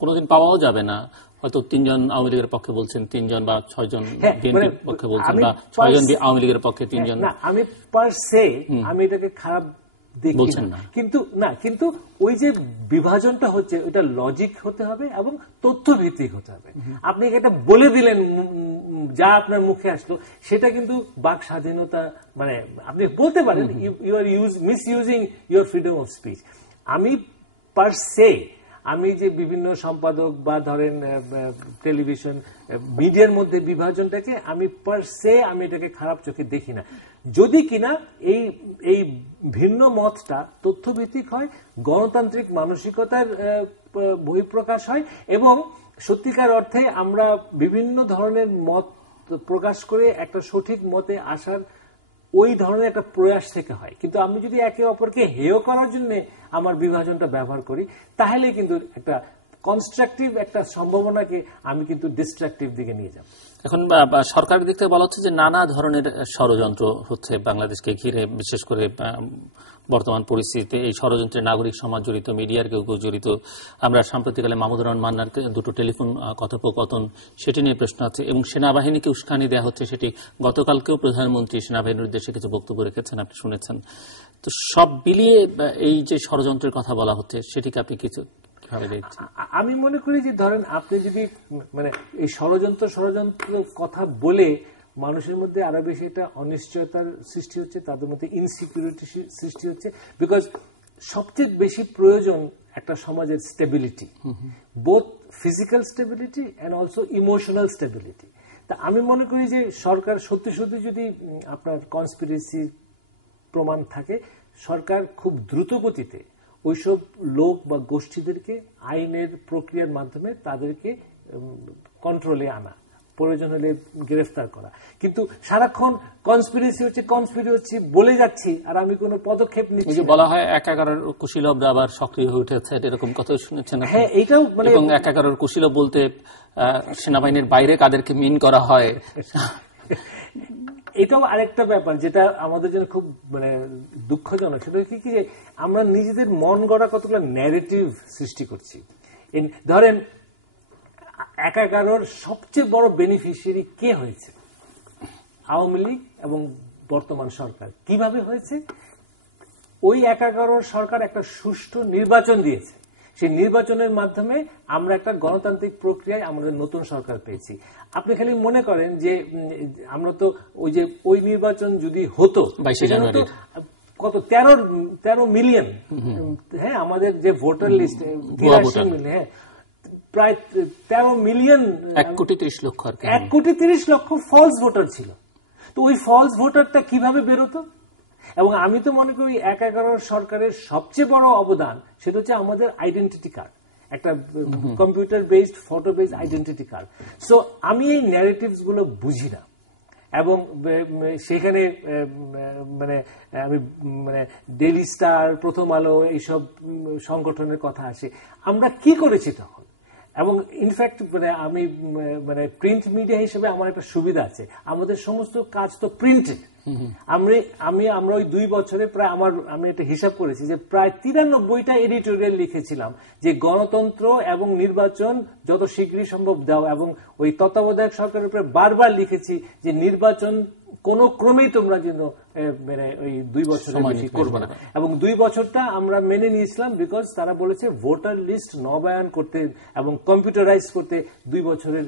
কোনোদিন পাওয়াও যাবে না, হয়তো 3 জন আওয়ামী লীগের পক্ষে বলছেন, 3 জন বা 6 জন বিএনপির পক্ষে বলছেন, বা 6 জন আওয়ামী লীগের পক্ষে 3 জন। আমি পার সে আমি এটাকে খারাপ বলছেন না, কিন্তু ওই যে বিভাজনটা হচ্ছে ওটা লজিক হতে হবে এবং তথ্য ভিত্তিক হতে হবে। আপনি এটা বলে দিলেন যা আপনার মুখে আসলো, সেটা কিন্তু বাক স্বাধীনতা, মানে আপনি বলতে পারেন you are misusing your freedom of speech. আমি পার সে আমি যে বিভিন্ন সম্পাদক বা ধরেন টেলিভিশন মিডিয়ার মধ্যে বিভাজনটাকে আমি পার সে আমি এটাকে খারাপ চোখে দেখি না, যদি কিনা এই ভিন্ন মতটা তথ্যভিত্তিক হয়, গণতান্ত্রিক মানসিকতার বহিঃপ্রকাশ হয় এবং সত্যিকার অর্থে আমরা বিভিন্ন ধরনের মত প্রকাশ করে একটা সঠিক মতে আসার ওই ধরনের একটা প্রয়াস থেকে হয়। কিন্তু আমি যদি একে অপরকে হেয় করার জন্য আমার বিভাজনটা ব্যবহার করি, তাহলে কিন্তু একটা কনস্ট্রাকটিভ একটা সম্ভাবনাকে আমি কিন্তু ডিস্ট্রাকটিভ দিকে নিয়ে যাব। এখন সরকারের দিক থেকে বলা হচ্ছে যে নানা ধরনের ষড়যন্ত্র হচ্ছে বাংলাদেশকে ঘিরে, বিশেষ করে বর্তমান পরিস্থিতিতে এই ষড়যন্ত্রে নাগরিক সমাজ জড়িত, মিডিয়ার কেউ কেউ জড়িত। আমরা সাম্প্রতিককালে মাহমুদুর রহমান মান্নার 2টো টেলিফোন কথোপকথন, সেটি নিয়ে প্রশ্ন আছে এবং সেনাবাহিনীকে উস্কানি দেওয়া হচ্ছে, সেটি গতকালকেও প্রধানমন্ত্রী সেনাবাহিনীর উদ্দেশ্যে কিছু বক্তব্য রেখেছেন, আপনি শুনেছেন। তো সব মিলিয়ে এই যে ষড়যন্ত্রের কথা বলা হচ্ছে, সেটিকে আপনি কিছু আমি মনে করি যে ধরেন আপনি যদি মানে এই ষড়যন্ত্র কথা বলে মানুষের মধ্যে আরো বেশি একটা অনিশ্চয়তার সৃষ্টি হচ্ছে, তাদের মধ্যে ইনসিকিউরিটি সৃষ্টি হচ্ছে। বিকজ সবচেয়ে বেশি প্রয়োজন একটা সমাজের stability, both physical stability and also emotional stability. তা আমি মনে করি যে সরকার সত্যি যদি আপনার কনস্পিরেসির প্রমাণ থাকে, সরকার খুব দ্রুত গতিতে ওইসব লোক বা গোষ্ঠীদেরকে আইনের প্রক্রিয়ার মাধ্যমে তাদেরকে কন্ট্রোলে আনা, প্রয়োজন হলে গ্রেফতার করা। কিন্তু সারাক্ষণ কনস্পিরেসি হচ্ছে বলে যাচ্ছি আর আমি কোনো পদক্ষেপ নিচ্ছি। বলা হয় 11 কুশীলবরা আবার সক্রিয় হয়ে উঠেছে, এরকম কথা শুনেছেন? হ্যাঁ, এইটাও মানে 11 কুশীলব বলতে সেনাবাহিনীর বাইরে কাদেরকে মিন করা হয়। এটাও আরেকটা ব্যাপার যেটা আমাদের জন্য খুব মানে দুঃখজনক, সেটা কি যে আমরা নিজেদের মন গড়া কতগুলো ন্যারেটিভ সৃষ্টি করছি। ধরেন 11 সবচেয়ে বড় বেনিফিশিয়ারি কে হয়েছে? আওয়ামী লীগ এবং বর্তমান সরকার। কিভাবে হয়েছে? ওই 11 সরকার একটা সুষ্ঠু নির্বাচন দিয়েছে, সেই নির্বাচনের মাধ্যমে আমরা একটা গণতান্ত্রিক প্রক্রিয়ায় আমাদের নতুন সরকার পেয়েছি। আপনি খালি মনে করেন যে আমরা তো ওই নির্বাচন যদি হতো, কত 13 মিলিয়ন, হ্যাঁ আমাদের যে ভোটার লিস্ট 83 মিলিয়ন, হ্যাঁ প্রায় 13 মিলিয়ন, 1,30,00,000 ফলস ভোটার ছিল। তো ওই ফলস ভোটারটা কিভাবে বেরোতো? এবং আমি তো মনে করি 11 সরকারের সবচেয়ে বড় অবদান সেটা হচ্ছে আমাদের আইডেন্টিটি কার্ড, একটা computer based photo based identity card. So আমি এই ন্যারেটিভস গুলো বুঝি না। এবং সেখানে মানে আমি মানে ডেইলি স্টার, প্রথম আলো এইসব সংগঠনের কথা আসে। আমরা কি করেছি তখন? এবং ইনফ্যাক্ট মানে আমি মানে প্রিন্ট মিডিয়া হিসেবে আমার একটা সুবিধা আছে, আমাদের সমস্ত কাজ তো প্রিন্টেড। আমরা ওই 2 বছরে প্রায় আমি এটা হিসাব করেছি যে প্রায় 93টা এডিটোরিয়াল লিখেছিলাম যে গণতন্ত্র এবং নির্বাচন যত শীঘ্রই সম্ভব দাও, এবং ওই তত্ত্বাবধায়ক সরকারের উপরে বারবার লিখেছি যে নির্বাচন কোন ক্রমেই তোমরা যেন মানে ওই 2 বছরের বেশি করবে না। এবং 2 বছরটা আমরা মেনে নিয়েছিলাম, বিকজ তারা বলেছে ভোটার লিস্ট নবায়ন করতে এবং কম্পিউটারাইজ করতে 2 বছরের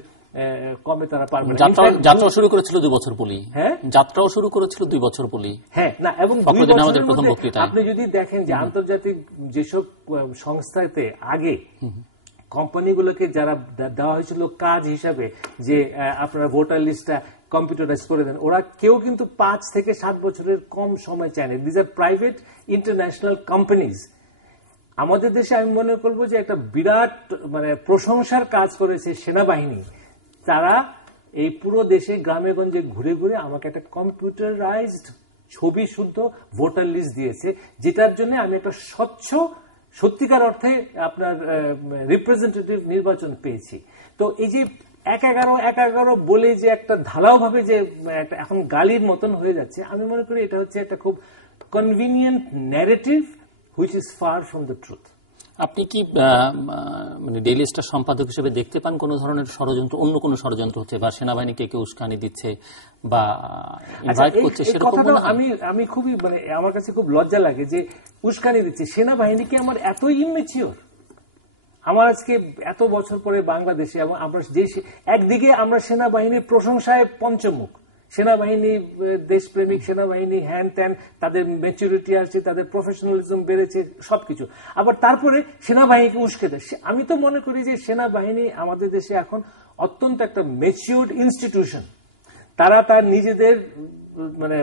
কমে তারা পারবে না। যাত্রা শুরু করেছিল 2 বছর বলি। হ্যাঁ, যাত্রাও শুরু করেছিল 2 বছর বলি। হ্যাঁ, না, এবং 2 বছরের মধ্যে আপনি যদি দেখেন যে আন্তর্জাতিক যেসব সংস্থাতে আগে কোম্পানিগুলোকে যারা দেওয়া হয়েছিল কাজ হিসাবে যে আপনারা ভোটার লিস্টটা কম্পিউটারাইজ করে দেন, ওরা কেউ কিন্তু 5 থেকে 7 বছরের কম সময় চায় না। These are private international companies. আমাদের দেশে আমি মনে করবো যে একটা বিরাট মানে প্রশংসার কাজ করেছে সেনাবাহিনী। তারা এই পুরো দেশে গ্রামে গঞ্জে ঘুরে ঘুরে আমাকে একটা কম্পিউটারাইজড ছবি শুদ্ধ ভোটার লিস্ট দিয়েছে, যেটার জন্য আমি একটা স্বচ্ছ সত্যিকার অর্থে আপনার রিপ্রেজেন্টেটিভ নির্বাচন পেয়েছি। তো এই যে 1-11 বলে যে একটা ঢালাও ভাবে যে এখন গালির মতন হয়ে যাচ্ছে, আমি মনে করি এটা হচ্ছে একটা খুব convenient narrative which is far from the truth. আপনি কি মানে ডেইলি স্টার সম্পাদক হিসেবে দেখতে পান কোন ধরনের ষড়যন্ত্র, অন্য কোন ষড়যন্ত্র হচ্ছে বা সেনাবাহিনীকে কেউ উস্কানি দিচ্ছে বা ইনভাইট করছে? আমি খুবই মানে আমার কাছে খুব লজ্জা লাগে যে উস্কানি দিচ্ছে সেনাবাহিনীকে। আমার এতই ইমেচিওর। আমার আজকে এত বছর পরে বাংলাদেশে, এবং আমরা যে একদিকে আমরা সেনাবাহিনীর প্রশংসায় পঞ্চমুখ, সেনাবাহিনী দেশপ্রেমিক, সেনাবাহিনী হ্যান ত্যান, তাদের ম্যাচুরিটি আসছে, তাদের প্রফেশনালিজম বেড়েছে, সবকিছু, আবার তারপরে সেনাবাহিনীকে উস্কে দেয়। আমি তো মনে করি যে সেনাবাহিনী আমাদের দেশে এখন অত্যন্ত একটা ম্যাচিউরড ইনস্টিটিউশন। তারা তার নিজেদের মানে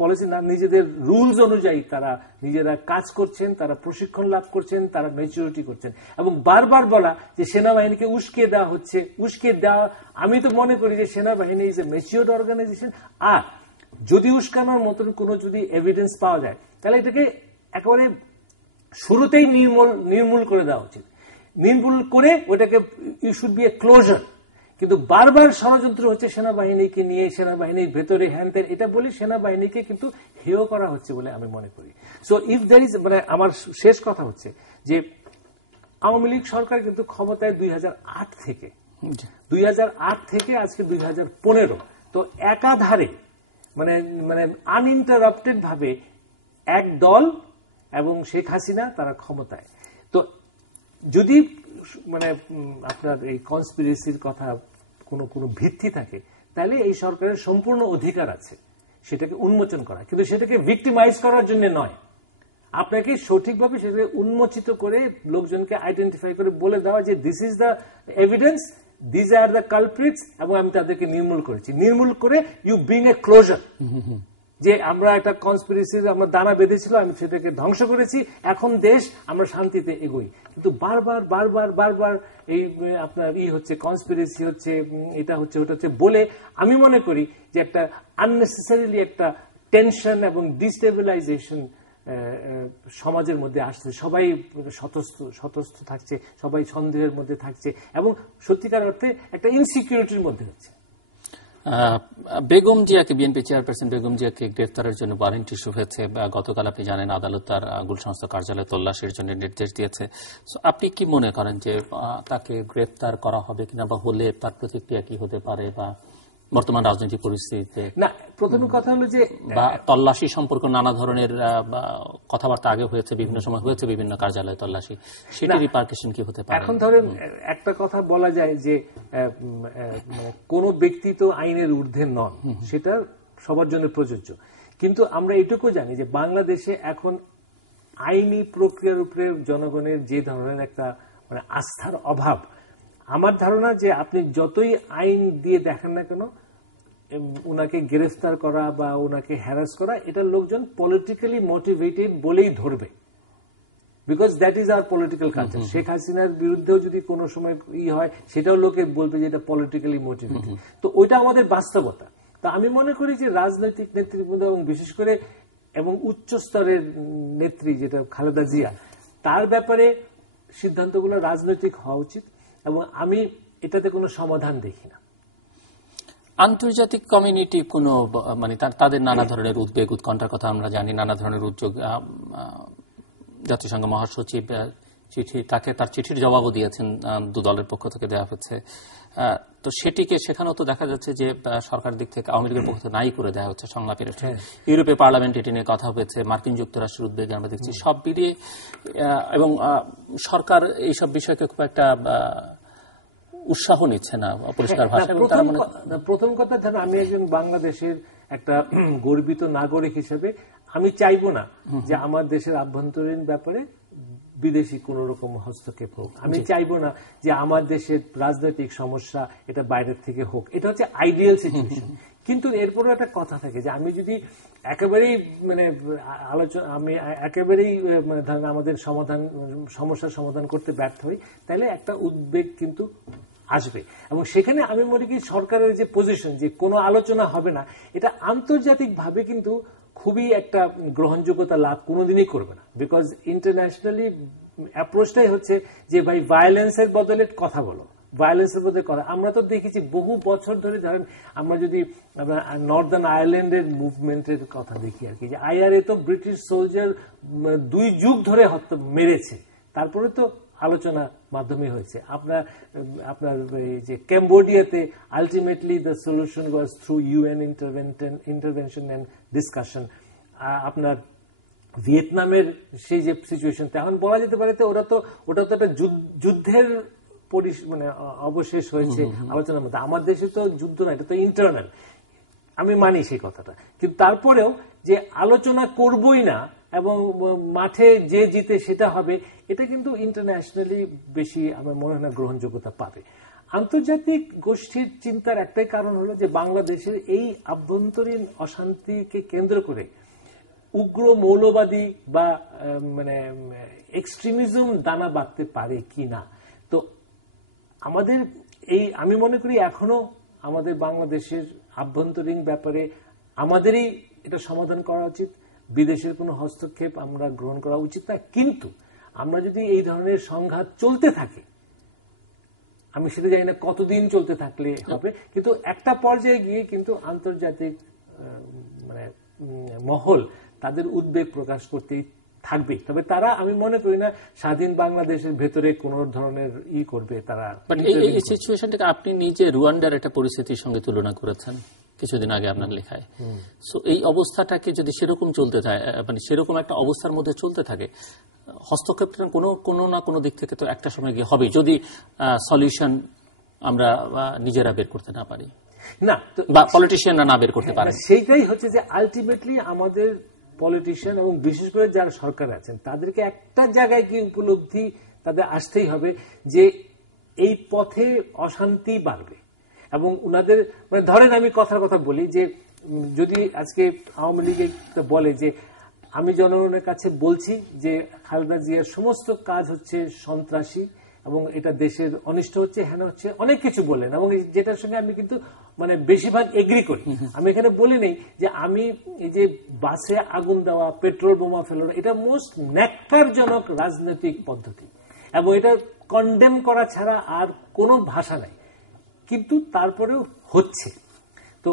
পলিসি না, নিজেদের রুলস অনুযায়ী তারা নিজেরা কাজ করছেন, তারা প্রশিক্ষণ লাভ করছেন, তারা ম্যাচুরিটি করছেন। এবং বারবার বলা যে সেনাবাহিনীকে উস্কে দেওয়া হচ্ছে, উস্কে দেওয়া, আমি তো মনে করি যে সেনাবাহিনী ইজ এ ম্যাচিউরড অর্গানাইজেশন। আর যদি উস্কানোর মতন কোনো যদি এভিডেন্স পাওয়া যায়, তাহলে এটাকে একেবারে শুরুতেই নির্মূল করে দেওয়া উচিত। নির্মূল করে ওটাকে you should be a closure. কিন্তু বারবার ষড়যন্ত্র হচ্ছে সেনাবাহিনীকে নিয়ে, সেনাবাহিনীর ভেতরে হ্যান ত্যান, এটা বলে সেনাবাহিনীকে কিন্তু হেয় করা হচ্ছে বলে আমি মনে করি। সো ইফ দ্যার ইজ মানে আমার শেষ কথা হচ্ছে যে আওয়ামী লীগ সরকার কিন্তু ক্ষমতায় 2008 থেকে আজকে 2015, তো একাধারে মানে মানে আনইন্টারাপ্টেড ভাবে এক দল এবং শেখ হাসিনা তারা ক্ষমতায়। তো যদি মানে আপনার এই কনস্পিরেসির কথা কোনো ভিত্তি থাকে, তাহলে এই সরকারের সম্পূর্ণ অধিকার আছে সেটাকে উন্মোচন করা, কিন্তু সেটাকে ভিক্টিমাইজ করার জন্য নয়। আপনাকে সঠিকভাবে সেটাকে উন্মোচিত করে লোকজনকে আইডেন্টিফাই করে বলে দেওয়া যে this is the evidence, this are the culprits, এবং আমি তাদেরকে নির্মূল করেছি। নির্মূল করে ইউ ব্রিং এ ক্লোজার যে আমরা একটা কনস্পিরেসির আমরা দানা বেঁধেছিল, আমি সেটাকে ধ্বংস করেছি, এখন দেশ আমরা শান্তিতে এগোই। কিন্তু বারবার এই আপনার হচ্ছে, কনস্পিরেসি হচ্ছে, এটা হচ্ছে, ওটা হচ্ছে বলে আমি মনে করি যে একটা আননেসেসারিলি একটা টেনশন এবং ডিস্টেবিলাইজেশন সমাজের মধ্যে আসছে। সবাই সতস্ত থাকছে, সবাই সন্দেহের মধ্যে থাকছে, এবং সত্যিকার অর্থে একটা ইনসিকিউরিটির মধ্যে হচ্ছে। বেগম জিয়াকে, বিএনপি চেয়ারপারসন বেগম জিয়াকে গ্রেফতারের জন্য ওয়ারেন্ট ইস্যু হয়েছে। গতকাল আপনি জানেন আদালত তার গুলশান কার্যালয়ে তল্লাশির জন্য নির্দেশ দিয়েছে। আপনি কি মনে করেন যে তাকে গ্রেফতার করা হবে কিনা, বা হলে তার প্রতিক্রিয়া কি হতে পারে, বা বর্তমান রাজনৈতিক পরিস্থিতিতে? না, প্রথম কথা হলো যে বা তল্লাশি সম্পর্কে নানা ধরনের কথাবার্তা আগে হয়েছে, বিভিন্ন সময় হয়েছে বিভিন্ন কার্যালয়ে তল্লাশি, সেটার রিপার্কেশন কি হতে পারে? এখন ধরেন একটা কথা বলা যায় যে কোন ব্যক্তি তো আইনের ঊর্ধ্বে নন, সেটা সবার জন্য প্রযোজ্য। কিন্তু আমরা এটুকু জানি যে বাংলাদেশে এখন আইনি প্রক্রিয়ার উপরে জনগণের যে ধরনের একটা মানে আস্থার অভাব, আমার ধারণা যে আপনি যতই আইন দিয়ে দেখেন না কেন, উনাকে গ্রেফতার করা বা উনাকে হ্যারাস করা, এটা লোকজন পলিটিক্যালি মোটিভেটেড বলেই ধরবে। Because that is our political culture. Sheikh হাসিনার বিরুদ্ধেও যদি কোনো সময় হয়, সেটাও লোকে বলবে যে এটা পলিটিক্যালি মোটিভেটেড। তো ওইটা আমাদের বাস্তবতা। তা আমি মনে করি যে রাজনৈতিক নেতৃবৃন্দ এবং বিশেষ করে এবং উচ্চ স্তরের নেত্রী যেটা খালেদা জিয়া, তার ব্যাপারে সিদ্ধান্তগুলো রাজনৈতিক হওয়া উচিত, এবং আমি এটাতে কোনো সমাধান দেখি না। আন্তর্জাতিক কমিউনিটি কোনো মানে তাদের নানা ধরনের উদ্বেগ উৎকণ্ঠার কথা আমরা জানি, নানা ধরনের উদ্যোগ। জাতিসংঘ মহাসচিব তার চিঠির জবাবও দিয়েছেন, দু দলের পক্ষ থেকে দেওয়া হচ্ছে। তো সেখানেও তো দেখা যাচ্ছে যে সরকার দিক থেকে আওয়ামী লীগের পক্ষ থেকে নাই করে দেওয়া হচ্ছে সংলাপের। ইউরোপীয় পার্লামেন্ট এটি নিয়ে কথা হয়েছে, মার্কিন যুক্তরাষ্ট্রের উদ্বেগ আমরা দেখছি, সব মিলিয়ে এবং সরকার এইসব বিষয়কে খুব একটা উৎসাহ নিচ্ছে না পরিষ্কার ভাষায়। প্রথম কথা, ধরেন আমি একজন বাংলাদেশের একটা গর্বিত নাগরিক হিসেবে আমি চাইবো না যে আমার দেশের আভ্যন্তরীণ ব্যাপারে বিদেশি কোন রকম হস্তক্ষেপ হোক। আমি চাইবো না যে আমার দেশের রাজনৈতিক সমস্যা এটা বাইরের থেকে হোক। এটা হচ্ছে আইডিয়াল সিচুয়েশন। কিন্তু এরপরও একটা কথা থাকে যে আমি যদি একেবারেই মানে আলোচনা আমি একেবারেই মানে ধরেন আমাদের সমস্যার সমাধান করতে ব্যর্থ হই, তাহলে একটা উদ্বেগ কিন্তু আসবে। এবং সেখানে আমি মনে করি সরকারের যে পজিশন যে কোনো আলোচনা হবে না, এটা আন্তর্জাতিকভাবে কিন্তু খুবই একটা গ্রহণযোগ্যতা লাভ কোনোদিনই করবে না। বিকজ ইন্টারন্যাশনালি অ্যাপ্রোচটাই হচ্ছে যে ভাই ভায়োলেন্সের বদলে কথা বলো, ভায়োলেন্সের বদলে কথা। আমরা তো দেখেছি বহু বছর ধরে, ধরেন আমরা যদি নর্দার্ন আয়ারল্যান্ডের মুভমেন্টের কথা দেখি আর কি, যে আইআরএ তো ব্রিটিশ সোলজার 2 যুগ ধরে মেরেছে, তারপরে তো আলোচনা মাধ্যমে হয়েছে। আপনার যে ক্যাম্বোডিয়াতে ultimately the solution was through UN intervention and discussion. আপনার ভিয়েতনামের সেই যে সিচুয়েশন, এখন বলা যেতে পারে ওটা তো একটা যুদ্ধের মানে অবশেষ হয়েছে আলোচনার মধ্যে। আমার দেশে তো যুদ্ধ না, এটা তো ইন্টারনাল। আমি মানি সেই কথাটা, কিন্তু তারপরেও যে আলোচনা করবই না এবং মাঠে যে জিতে সেটা হবে, এটা কিন্তু ইন্টারন্যাশনালি বেশি আমার মনে হয় না গ্রহণযোগ্যতা পাবে। আন্তর্জাতিক গোষ্ঠীর চিন্তার একটাই কারণ হলো যে বাংলাদেশের এই আভ্যন্তরীণ অশান্তিকে কেন্দ্র করে উগ্র মৌলবাদী বা মানে এক্সট্রিমিজম দানা বাঁধতে পারে কি না। তো আমাদের আমি মনে করি এখনো আমাদের বাংলাদেশের আভ্যন্তরীণ ব্যাপারে আমাদেরই এটা সমাধান করা উচিত। বিদেশের কোনো হস্তক্ষেপ আমরা গ্রহণ করা উচিত না। কিন্তু আমরা যদি এই ধরনের সংঘাত চলতে থাকে, আমি সেটা জানি না কতদিন চলতে থাকলে হবে, কিন্তু একটা পর্যায়ে গিয়ে কিন্তু আন্তর্জাতিক মানে মহল তাদের উদ্বেগ প্রকাশ করতেই থাকবে। তবে তারা, আমি মনে করি না স্বাধীন বাংলাদেশের ভেতরে কোন ধরনের করবে তারা। এই সিচুয়েশনটাকে আপনি নিজে রুয়ান্ডার একটা পরিস্থিতির সঙ্গে তুলনা করেছেন কিছুদিন আগে আপনার লেখায়। সো এই অবস্থাটাকে যদি সেরকম চলতে থাকে, মানে সেরকম একটা অবস্থার মধ্যে চলতে থাকে, হস্তক্ষেপটা কোনো না কোনো দিক থেকে তো একটা সময় গিয়ে হবে, যদি সলিউশন আমরা নিজেরা বের করতে না পারি, না বা পলিটিশিয়ানরা না বের করতে পারে। সেইটাই হচ্ছে যে আলটিমেটলি আমাদের পলিটিশিয়ান এবং বিশেষ করে যারা সরকার আছেন তাদেরকে একটা জায়গায় গিয়ে উপলব্ধি তাদের আসতেই হবে যে এই পথে অশান্তি বাড়বে। এবং উনাদের মানে ধরেন আমি কথার কথা বলি যে যদি আজকে আওয়ামী লীগে বলে যে আমি জনগণের কাছে বলছি যে খালেদা জিয়ার সমস্ত কাজ হচ্ছে সন্ত্রাসী এবং এটা দেশের অনিষ্ট হচ্ছে, হ্যাঁ হচ্ছে, অনেক কিছু বলেন, এবং যেটার সঙ্গে আমি কিন্তু মানে বেশিরভাগ এগ্রি করি। আমি এখানে বলি নেই যে আমি এই যে বাসে আগুন দেওয়া, পেট্রোল বোমা ফেলানো, এটা মোস্ট ন্যাক্কারজনক রাজনৈতিক পদ্ধতি এবং এটা কন্ডেম করা ছাড়া আর কোনো ভাষা নাই। কিন্তু তারপরেও হচ্ছে। তো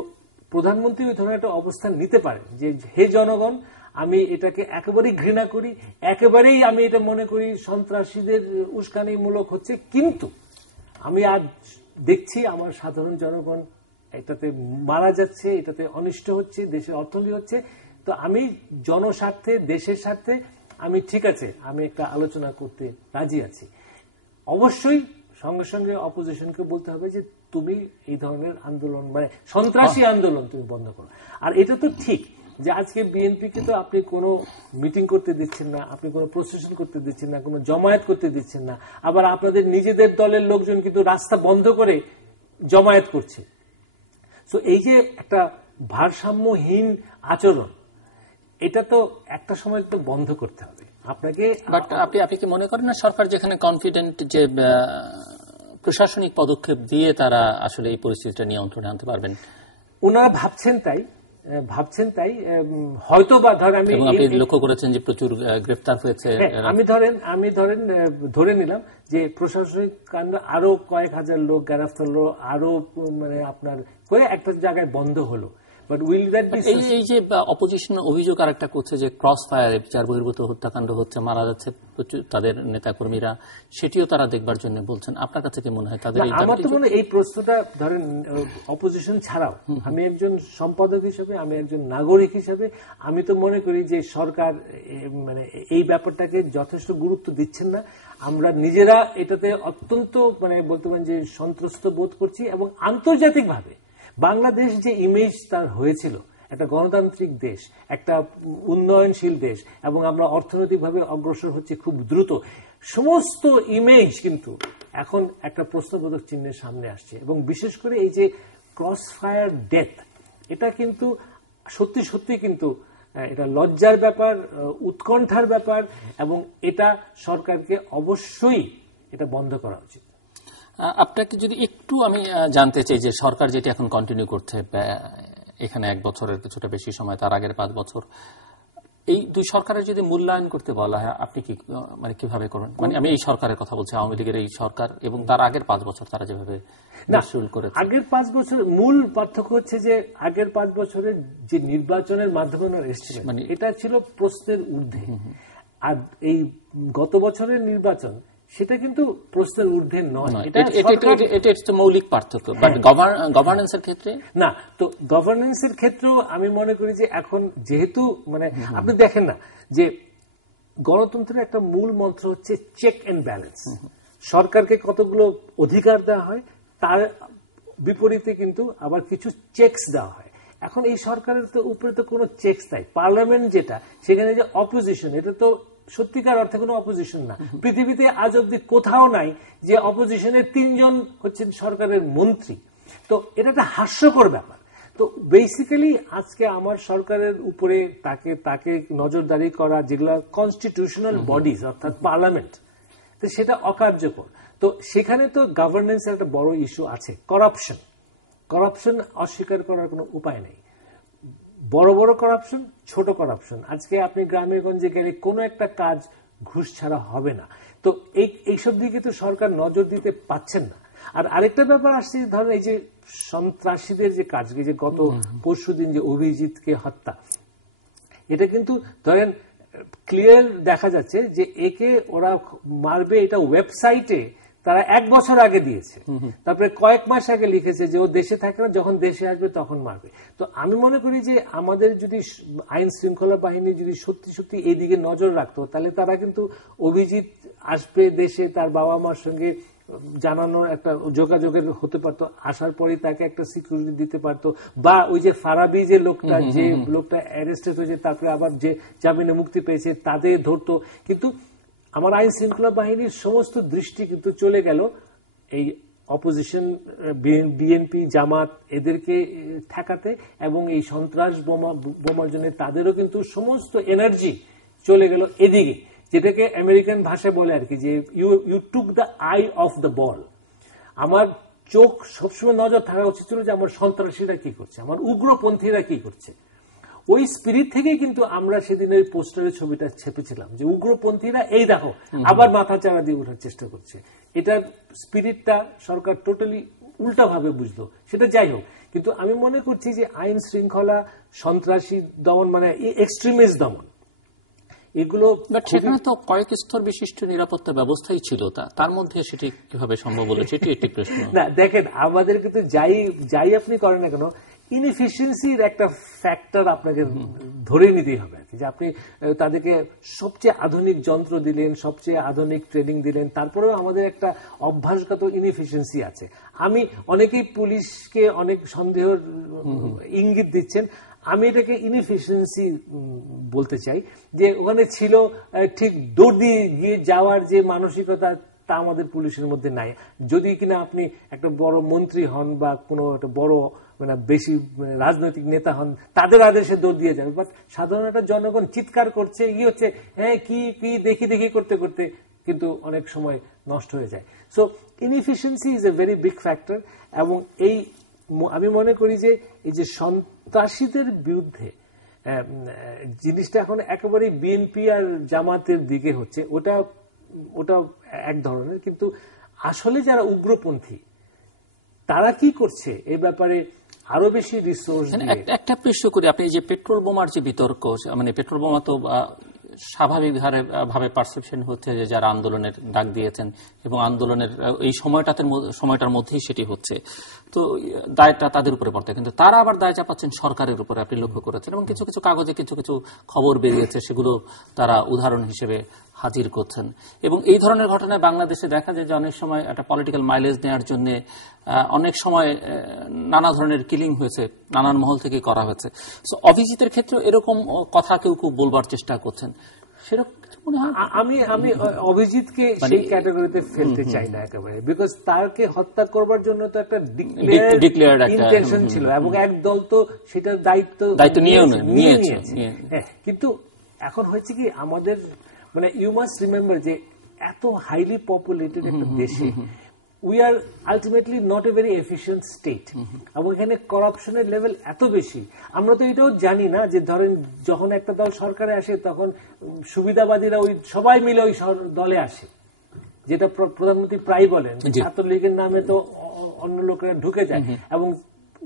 প্রধানমন্ত্রী ওই ধরনের একটা অবস্থান নিতে পারেন যে হে জনগণ, আমি এটাকে একেবারেই ঘৃণা করি, একেবারেই আমি এটা মনে করি সন্ত্রাসীদের উস্কানিমূলক হচ্ছে, কিন্তু আমি আজ দেখছি আমার সাধারণ জনগণ এটাতে মারা যাচ্ছে, এটাতে অনিষ্ট হচ্ছে, দেশের অর্থনীতি হচ্ছে। তো আমি জনস্বার্থে, দেশের স্বার্থে আমি ঠিক আছে, আমি একটা আলোচনা করতে রাজি আছি। অবশ্যই সঙ্গে সঙ্গে অপোজিশনকে বলতে হবে যে তুমি এই ধরনের আন্দোলন মানে সন্ত্রাসী আন্দোলন তুমি বন্ধ করো। আর এটা তো ঠিক যে আজকে বিএনপিকে তো আপনি কোনো মিটিং করতে দিচ্ছেন না, আপনি কোনো প্রসেশন করতে দিচ্ছেন না, কোনো জমায়েত করতে দিচ্ছেন না, আবার আপনাদের নিজেদের দলের লোকজন কিন্তু রাস্তা বন্ধ করে জমায়েত করছে। তো এই যে একটা ভারসাম্যহীন আচরণ, এটা তো একটা সময় তো বন্ধ করতে হবে। আপনাকে বাট আপনি কি মনে করেন না সরকার যেখানে কনফিডেন্ট যে প্রশাসনিক পদক্ষেপ দিয়ে তারা আসলে এই পরিস্থিতিটা নিয়ন্ত্রণে আনতে পারবেন? ওনারা ভাবছেন তাই হয়তো বা আপনি লক্ষ্য করেছেন যে প্রচুর গ্রেফতার হয়েছে। আমি ধরে নিলাম যে প্রশাসনিক কাণ্ড আরো কয়েক হাজার লোক গ্রেফতার হলো, আরো মানে আপনার কয়েক একটা জায়গায় বন্ধ হলো। এই যে অপোজিশন অভিযোগ আর একটা করছে যে ক্রস ফায়ারে বিচার বহির্ভূত হত্যাকাণ্ড হচ্ছে, মারা যাচ্ছে প্রচুর তাদের নেতাকর্মীরা, সেটিও তারা দেখবার জন্য বলছেন। আপনার কাছে কি মনে হয় তাদের? আমার তো মনে হয় এই প্রশ্নটা ধরেন অপোজিশন ছাড়াও আমি একজন সম্পাদক হিসেবে, আমি একজন নাগরিক হিসেবে আমি তো মনে করি যে সরকার মানে এই ব্যাপারটাকে যথেষ্ট গুরুত্ব দিচ্ছেন না। আমরা নিজেরা এটাতে অত্যন্ত মানে বলতে পারেন যে সন্ত্রস্ত বোধ করছি, এবং আন্তর্জাতিকভাবে বাংলাদেশ যে ইমেজ তার হয়েছিল, একটা গণতান্ত্রিক দেশ, একটা উন্নয়নশীল দেশ, এবং আমরা অর্থনৈতিকভাবে অগ্রসর হচ্ছে খুব দ্রুত, সমস্ত ইমেজ কিন্তু এখন একটা প্রশ্নবোধক চিহ্নের সামনে আসছে। এবং বিশেষ করে এই যে ক্রস ফায়ার ডেথ, এটা কিন্তু সত্যি সত্যি কিন্তু এটা লজ্জার ব্যাপার, উৎকণ্ঠার ব্যাপার, এবং এটা সরকারকে অবশ্যই এটা বন্ধ করা উচিত। আপনাকে যদি একটু আমি জানতে চাই যে সরকার যেটা এখন কন্টিনিউ করছে, এখানে 1 বছরের কিছুটা বেশি সময়, তার আগের 5 বছর, এই দুই সরকারের যদি মূল্যায়ন করতে বলা হয় আপনি কি মানে কিভাবে করবেন? মানে আমি এই সরকারের কথা বলছি, আওয়ামী লীগের এই সরকার এবং তার আগের 5 বছর তারা যেভাবে শুরু করেছে। আগের 5 বছরের মূল পার্থক্য হচ্ছে যে আগের 5 বছরের যে নির্বাচনের মাধ্যমে এসেছিলেন মানে এটা ছিল প্রশ্নের ঊর্ধ্বে, আর এই গত বছরের নির্বাচন সেটা কিন্তু প্রশ্নের ঊর্ধ্বে নয়। এটা মৌলিক পার্থক্য। বাট গভর্নেন্সের ক্ষেত্রে না, তো গভর্নেন্সের ক্ষেত্রেও আমি মনে করি যে এখন যেহেতু মানে আপনি দেখেন না যে গণতন্ত্রের একটা মূল মন্ত্র হচ্ছে চেক এন্ড ব্যালেন্স। সরকারকে কতগুলো অধিকার দেওয়া হয়, তার বিপরীতে কিন্তু আবার কিছু চেকস দেওয়া হয়। এখন এই সরকারের তো উপরে তো কোনো চেকস নাই। পার্লামেন্ট যেটা, সেখানে যে অপোজিশন, এটা তো সত্যিকার অর্থে কোনো অপোজিশন না। পৃথিবীতে আজ অব্দি কোথাও নাই যে অপোজিশনের 3 জন হচ্ছেন সরকারের মন্ত্রী। তো এটা একটা হাস্যকর ব্যাপার। তো বেসিক্যালি আজকে আমার সরকারের উপরে তাকে নজরদারি করা, যেগুলো কনস্টিটিউশনাল বডিজ অর্থাৎ পার্লামেন্ট, তো সেটা অকার্যকর। তো সেখানে তো গভর্নেন্সের একটা বড় ইস্যু আছে, করাপশন অস্বীকার করার কোনো উপায় নেই। বড় বড় করাপশন, ছোট করাপশন, আজকে আপনি গ্রামে গঞ্জে গেলে কোনো একটা কাজ ঘুষ ছাড়া হবে না। তো এইসব দিকে তো সরকার নজর দিতে পাচ্ছেন না। আর আরেকটা ব্যাপার আসছে, ধরেন এই যে সন্ত্রাসীদের যে কাজ, যে গত পরশুদিন যে অভিজিৎকে হত্যা, এটা কিন্তু ধরেন ক্লিয়ার দেখা যাচ্ছে যে একে ওরা মারবে, এটা ওয়েবসাইটে তারা 1 বছর আগে দিয়েছে, তারপরে কয়েক মাস আগে লিখেছে যে ও দেশে থাকে না, যখন দেশে আসবে তখন মারবে। তো আমি মনে করি যে আমাদের যদি আইন শৃঙ্খলা বাহিনী যদি সত্যি সত্যি এইদিকে নজর রাখতো, তাহলে তারা কিন্তু অভিজিৎ আসবে দেশে, তার বাবা মার সঙ্গে জানানো একটা যোগাযোগের হতে পারতো, আসার পরে তাকে একটা সিকিউরিটি দিতে পারতো, বা ওই যে ফারাবি যে লোকটা অ্যারেস্টেড হয়েছে তারপরে আবার যে জামিনে মুক্তি পেয়েছে তাদের ধরতো। কিন্তু আমার আইন শৃঙ্খলা বাহিনীর সমস্ত দৃষ্টি কিন্তু চলে গেল এই অপোজিশন, বিএনপি, জামাত, এদেরকে ঠেকাতে, এবং এই সন্ত্রাস বোমার জন্য তাদেরও কিন্তু সমস্ত এনার্জি চলে গেল এদিকে, যেটাকে আমেরিকান ভাষায় বলে আর কি, যে you took the eye of the ball. আমার চোখ সবসময় নজর থাকা উচিত ছিল যে আমার সন্ত্রাসীরা কি করছে, আমার উগ্রপন্থীরা কি করছে। ওই স্পিরিট থেকেই কিন্তু আমরা সেদিনের পোস্টারের ছবিটা ছেপেছিলাম যে উগ্রপন্থীরা এই দেখো আবার মাথা চাড়া দিয়ে ওঠার চেষ্টা করছে। এটার স্পিরিটটা সরকার টোটালি উল্টাভাবে বুঝলো, সেটা যাই হোক। কিন্তু আমি মনে করছি যে আইন শৃঙ্খলা, সন্ত্রাসী দমন, মানে এক্সট্রিমিস্ট দমন, এগুলো সেখানে তো কয়েক স্তর বিশিষ্ট নিরাপত্তা ব্যবস্থাই ছিল, তার মধ্যে সেটি কিভাবে সম্ভব হলো সেটি একটি প্রশ্ন। না দেখেন, আমাদের কিন্তু যাই আপনি করেন না কেন, ইনএফিসিয়েন্সির একটা ফ্যাক্টর আপনাকে ধরে নিতেই হবে, যে আপনি তাদেরকে সবচেয়ে আধুনিক যন্ত্র দিলেন, সবচেয়ে আধুনিক ট্রেনিং দিলেন, তারপরেও আমাদের একটা অভ্যাসগত ইনএফিসিয়েন্সি আছে। আমি অনেকেই পুলিশকে অনেক সন্দেহের ইঙ্গিত দিচ্ছেন, আমি এটাকে ইনএফিসিয়েন্সি বলতে চাই। যে ওখানে ছিল ঠিক দৌড় দিয়ে গিয়ে যাওয়ার যে মানসিকতা, তা আমাদের পুলিশের মধ্যে নাই। যদি কিনা আপনি একটা বড় মন্ত্রী হন বা কোনো একটা বড় মানে বেশি রাজনৈতিক নেতা হন, তাদের আদেশে দৌড় দিয়ে যাবে। বাট সাধারণ একটা জনগণ চিৎকার করছে, হচ্ছে, হ্যাঁ কি কি দেখি দেখি করতে করতে কিন্তু অনেক সময় নষ্ট হয়ে যায়। So inefficiency is a very big factor. এবং আমি মনে করি যে এই যে সন্ত্রাসীদের বিরুদ্ধে জিনিসটা এখন একেবারে বিএনপি আর জামাতের দিকে হচ্ছে, ওটা এক ধরনের। কিন্তু আসলে যারা উগ্রপন্থী তারা কি করছে এই ব্যাপারে আরো বেশি রিসোর্স দিয়ে। একটা প্রশ্ন করি, আপনি যে পেট্রোল বোমার যে বিতর্ক, মানে পেট্রোল বোমা তো স্বাভাবিকভাবে পারসেপশন হচ্ছে যে যারা আন্দোলনের ডাক দিয়েছেন এবং আন্দোলনের এই সময়টার মধ্যেই সেটি হচ্ছে, তো দায়টা তাদের উপরে পড়তে, কিন্তু তারা আবার দায় চাপাচ্ছেন সরকারের উপরে, আপনি লক্ষ্য করেছেন। এবং কিছু কিছু কাগজে কিছু কিছু খবর বেরিয়েছে, সেগুলো তারা উদাহরণ হিসেবে হাজির করছেন। এবং এই ধরনের ঘটনায় বাংলাদেশে দেখা যায় যে অনেক সময় একটা পলিটিক্যাল মাইলেজ নেওয়ার জন্য অনেক সময় নানা ধরনের কিলিং হয়েছে, নানান মহল থেকে করা হয়েছে। সো অভিজিতের ক্ষেত্রে এরকম কথা কেউ কেউ বলবার চেষ্টা করছেন, সেরকম মনে হয়? আমি অভিজিৎকে সেই ক্যাটাগরিতে ফেলতে চাই না একেবারে, বিকজ তাকে হত্যা করবার জন্য তো একটা ডিক্লেয়ার্ড ইন্টেনশন ছিল এবং এক দল তো সেটার দায়িত্ব নিয়েছে। কিন্তু এখন হয়েছে কি, আমাদের মানে ইউ মাস্ট রিমেম্বার যে এত হাইলি পপুলেটেড একটা দেশে we are ultimately not a very efficient state, এবং এখানে করাপশনের লেভেল এত বেশি। আমরা তো এটাও জানি না যে ধরেন যখন একটা দল সরকারে আসে তখন সুবিধাবাদীরা ওই সবাই মিলে ওই দলে আসে, যেটা প্রধানমন্ত্রী প্রায় বলেন ছাত্রলীগের নামে তো অন্য লোকেরা ঢুকে যায়। এবং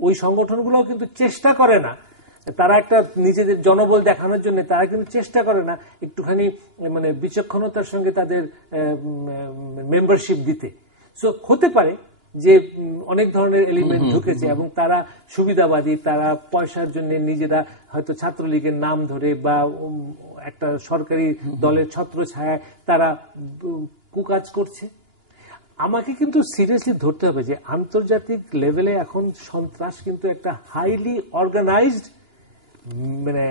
ওই সংগঠনগুলোও কিন্তু চেষ্টা করে না, তারা একটা নিজেদের জনবল দেখানোর জন্য তারা কিন্তু চেষ্টা করে না একটুখানি মানে বিচক্ষণতার সঙ্গে তাদের মেম্বারশিপ দিতে। সো হতে পারে যে অনেক ধরনের এলিমেন্ট ঢুকেছে এবং তারা সুবিধাবাদী, তারা পয়সার জন্য নিজেরা হয়তো ছাত্রলীগের নাম ধরে বা একটা সরকারি দলের ছত্রছায়ায় তারা কুকাজ করছে। আমাকে কিন্তু সিরিয়াসলি ধরতে হবে যে আন্তর্জাতিক লেভেলে এখন সন্ত্রাস কিন্তু একটা হাইলি অর্গানাইজড, মানে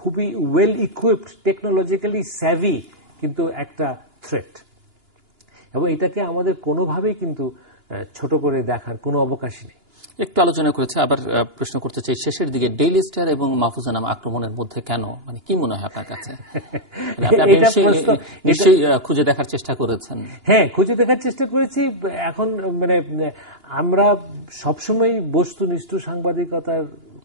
খুবই ওয়েল ইকুইপড, টেকনোলজিক্যালি স্যাভি কিন্তু একটা থ্রেট, এবং এটাকে আমাদের কোনোভাবেই কিন্তু ছোট করে দেখার কোনো অবকাশই নেই। একটু আলোচনা করেছে, আবার প্রশ্ন করতে চাই শেষের দিকে, ডেইলি স্টার এবং মাহফুজা নাম আক্রমণের মধ্যে কেন, মানে কি মনে হয় আপনার কাছে? নিশ্চয়ই খুঁজে দেখার চেষ্টা করেছেন। হ্যাঁ, খুঁজে দেখার চেষ্টা করেছি। এখন মানে আমরা সবসময় বস্তুনিষ্ঠ সাংবাদিকতা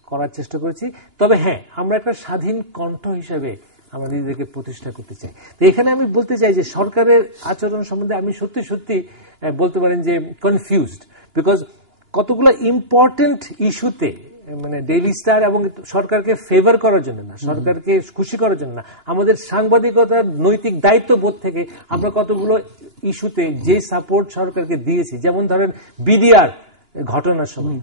করার চেষ্টা করেছি, তবে হ্যাঁ আমরা একটা স্বাধীন কণ্ঠ হিসেবে আমরা নিজেদেরকে প্রতিষ্ঠা করতে চাই। তো এখানে আমি বলতে চাই যে সরকারের আচরণ সম্বন্ধে আমি সত্যি সত্যি বলতে পারেন যে কনফিউজড, বিকজ কতগুলো ইম্পর্টেন্ট ইস্যুতে মানে ডেইলি স্টার এবং সরকারকে ফেভার করার জন্য না, সরকারকে খুশি করার জন্য না, আমাদের সাংবাদিকতার নৈতিক দায়িত্ববোধ থেকে আমরা কতগুলো ইস্যুতে যে সাপোর্ট সরকারকে দিয়েছি। যেমন ধরেন বিডিআর ঘটনার সময়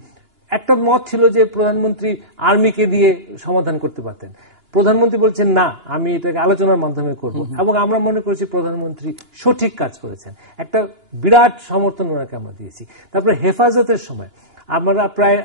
একটা মত ছিল যে প্রধানমন্ত্রী আর্মিকে দিয়ে সমাধান করতে পারতেন, প্রধানমন্ত্রী বলছেন না আমি এটাকে আলোচনার মাধ্যমে করব, এবং আমরা মনে করেছি প্রধানমন্ত্রী সঠিক কাজ করেছেন, একটা বিরাট সমর্থন ওনাকে আমরা দিয়েছি। তারপরে হেফাজতের সময় আমরা প্রায়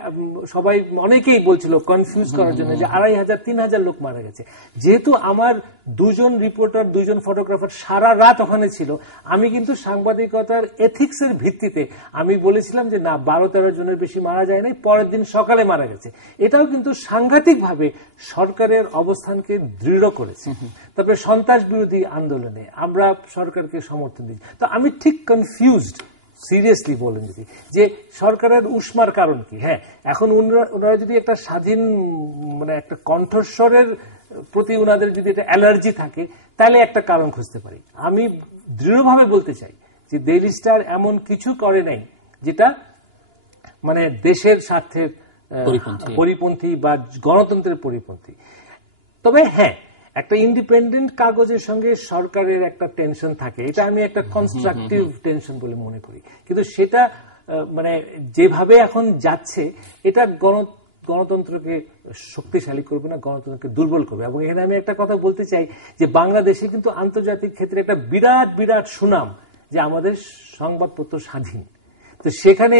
সবাই অনেকেই বলছিল কনফিউজ করার জন্য যে 2500-3000 লোক মারা গেছে। যেহেতু আমার দুজন রিপোর্টার, দুজন ফটোগ্রাফার সারা রাত ওখানে ছিল, আমি কিন্তু সাংবাদিকতার এথিক্সের ভিত্তিতে আমি বলেছিলাম যে না 12-13 জনের বেশি মারা যায় নাই, পরের দিন সকালে মারা গেছে। এটাও কিন্তু সাংঘাতিকভাবে সরকারের অবস্থানকে দৃঢ় করেছে। তারপরে সন্ত্রাস বিরোধী আন্দোলনে আমরা সরকারকে সমর্থন দিই। তো আমি ঠিক কনফিউজড সিরিয়াসলি বলেন যদি যে সরকারের উষ্মার কারণ কি। হ্যাঁ, এখন ওনারা যদি একটা স্বাধীন মানে একটা কণ্ঠস্বরের প্রতি ওনাদের যদি একটা অ্যালার্জি থাকে তাহলে একটা কারণ খুঁজতে পারি। আমি দৃঢ়ভাবে বলতে চাই যে ডেইলি স্টার এমন কিছু করে নাই যেটা মানে দেশের স্বার্থের পরিপন্থী বা গণতন্ত্রের পরিপন্থী। তবে হ্যাঁ, একটা ইন্ডিপেন্ডেন্ট কাগজের সঙ্গে সরকারের একটা টেনশন থাকে, এটা আমি একটা কনস্ট্রাকটিভ টেনশন বলে মনে করি। কিন্তু সেটা মানে যেভাবে এখন যাচ্ছে এটা গণতন্ত্রকে শক্তিশালী করবে না, গণতন্ত্রকে দুর্বল করবে। এবং এখানে আমি একটা কথা বলতে চাই যে বাংলাদেশে কিন্তু আন্তর্জাতিক ক্ষেত্রে একটা বিরাট বিরাট সুনাম যে আমাদের সংবাদপত্র স্বাধীন। তো সেখানে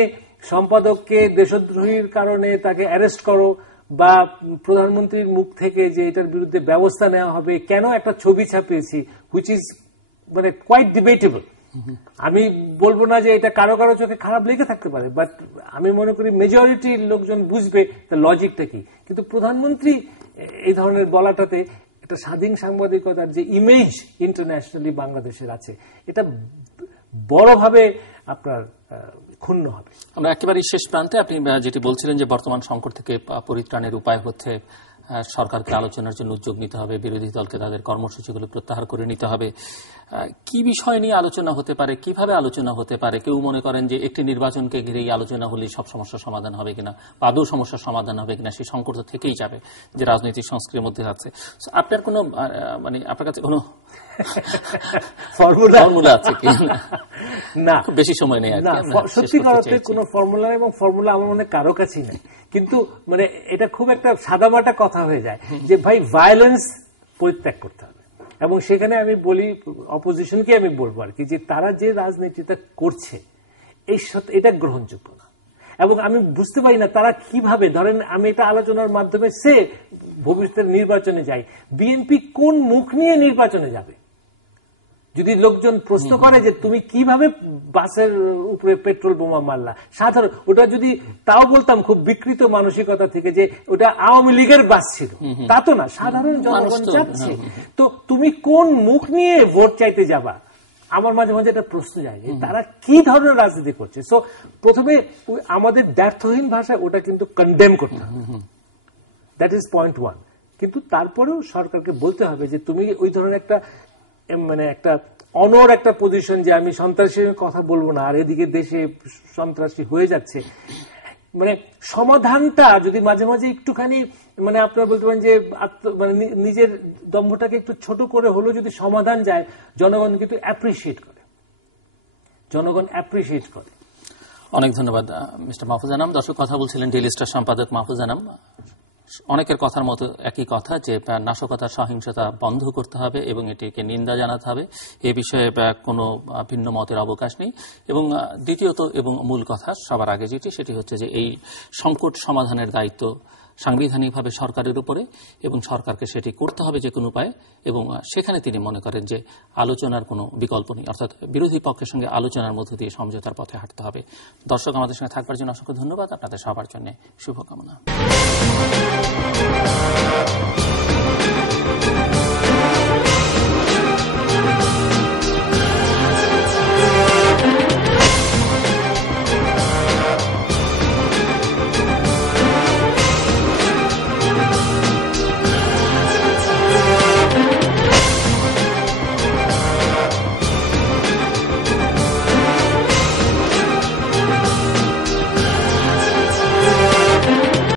সম্পাদককে দেশদ্রোহীর কারণে তাকে অ্যারেস্ট করো বা প্রধানমন্ত্রীর মুখ থেকে যে এটার বিরুদ্ধে ব্যবস্থা নেওয়া হবে, কেন একটা ছবি ছাপিয়েছি হুইচ ইজ মানে কোয়াইট ডিবেটেবল, আমি বলবো না যে এটা কারো কারো চোখে খারাপ লেগে থাকতে পারে, বাট আমি মনে করি মেজরিটি লোকজন বুঝবে তার লজিকটা কি। কিন্তু প্রধানমন্ত্রী এই ধরনের বলাটাতে একটা স্বাধীন সাংবাদিকতার যে ইমেজ ইন্টারন্যাশনালি বাংলাদেশের আছে, এটা বড়ভাবে আপনার ক্ষুণ্ণ হবে। আমরা একেবারেই শেষ প্রান্তে, আপনি যেটি বলছিলেন যে বর্তমান সংকট থেকে পরিত্রাণের উপায় হচ্ছে সরকারকে আলোচনার জন্য উদ্যোগ নিতে হবে, বিরোধী দলকে তাদের কর্মসূচিগুলো প্রত্যাহার করে নিতে হবে। কি বিষয় নিয়ে আলোচনা হতে পারে, কিভাবে আলোচনা হতে পারে? কেউ মনে করেন যে একটি নির্বাচনকে ঘিরেই আলোচনা হলেই সব সমস্যার সমাধান হবে কিনা, বা আদৌ সমস্যার সমাধান হবে কিনা, সেই সংকট থেকেই যাবে যে রাজনৈতিক সংস্কৃতির মধ্যে আছে। আপনার কোনো মানে আপনার কাছে কোনো ফর্মুলা আছে কি? না, খুব বেশি সময় নেই। সত্যিকার অর্থে কোনো ফর্মুলা এবং ফর্মুলা আমার মনে কারো কাছেই নেই, কিন্তু মানে এটা খুব একটা সাদামাটা কথা হয়ে যায় যে ভাই ভায়োলেন্স পরিত্যাগ করতে হবে। এবং সেখানে আমি বলি, অপোজিশনকে আমি বলবো আর কি, যে তারা যে রাজনীতিটা করছে এটা গ্রহণযোগ্য না। এবং আমি বুঝতে পারি না তারা কিভাবে, ধরেন আমি এটা আলোচনার মাধ্যমে সে ভবিষ্যতের নির্বাচনে যাই, বিএনপি কোন মুখ নিয়ে নির্বাচনে যাবে? যদি লোকজন প্রশ্ন করে যে তুমি কিভাবে বাসের উপরে পেট্রোল বোমা মারলা, সাধারণ ওটা যদি তাও বলতাম খুব বিকৃত মানসিকতা থেকে যে ওটা আওয়ামী লীগের বাস ছিল, তা তো না, সাধারণ জনগণ যাচ্ছে, তো তুমি কোন মুখ নিয়ে ভোট চাইতে যাবা? আমার মাঝে মাঝে একটা প্রশ্ন যায় যে তারা কি ধরনের রাজনীতি করছে। সো প্রথমে আমাদের ব্যর্থহীন ভাষায় ওটা কিন্তু কন্ডেম করতে হবে, দ্যাট ইজ পয়েন্ট ওয়ান। কিন্তু তারপরেও সরকারকে বলতে হবে যে তুমি ওই ধরনের একটা মানে একটা অনর একটা পজিশন যে আমি সন্ত্রাসীর কথা বলবো না, আর এদিকে দেশে সন্ত্রাসী হয়ে যাচ্ছে, মানে সমাধানটা যদি মাঝে মাঝে একটুখানি মানে আপনারা বলতে পারেন যে মানে নিজের দম্ভটাকে একটু ছোট করে হলেও যদি সমাধান যায়, জনগণ কিন্তু অ্যাপ্রিশিয়েট করে, জনগণ অ্যাপ্রিশিয়েট করে। অনেক ধন্যবাদ মিস্টার মাহফুজ আনাম। দর্শক, কথা বলছিলেন ডেইলি স্টার সম্পাদক মাহফুজ আনাম। অনেকের কথার মতো একই কথা যে নাশকতা, সহিংসতা বন্ধ করতে হবে এবং এটিকে নিন্দা জানাতে হবে, এ বিষয়ে কোনো ভিন্ন মতের অবকাশ নেই। এবং দ্বিতীয়ত এবং মূল কথা সবার আগে যেটি, সেটি হচ্ছে যে এই সংকট সমাধানের দায়িত্ব সাংবিধানিকভাবে সরকারের উপরে, এবং সরকারকে সেটি করতে হবে যে কোনো উপায়ে। এবং সেখানে তিনি মনে করেন যে আলোচনার কোনো বিকল্প নেই, অর্থাৎ বিরোধী পক্ষের সঙ্গে আলোচনার মধ্য দিয়ে সমঝোতার পথে হাঁটতে হবে। দর্শক, আমাদের সঙ্গে থাকবার জন্য অসংখ্য ধন্যবাদ। আপনাদের সবার জন্য শুভকামনা।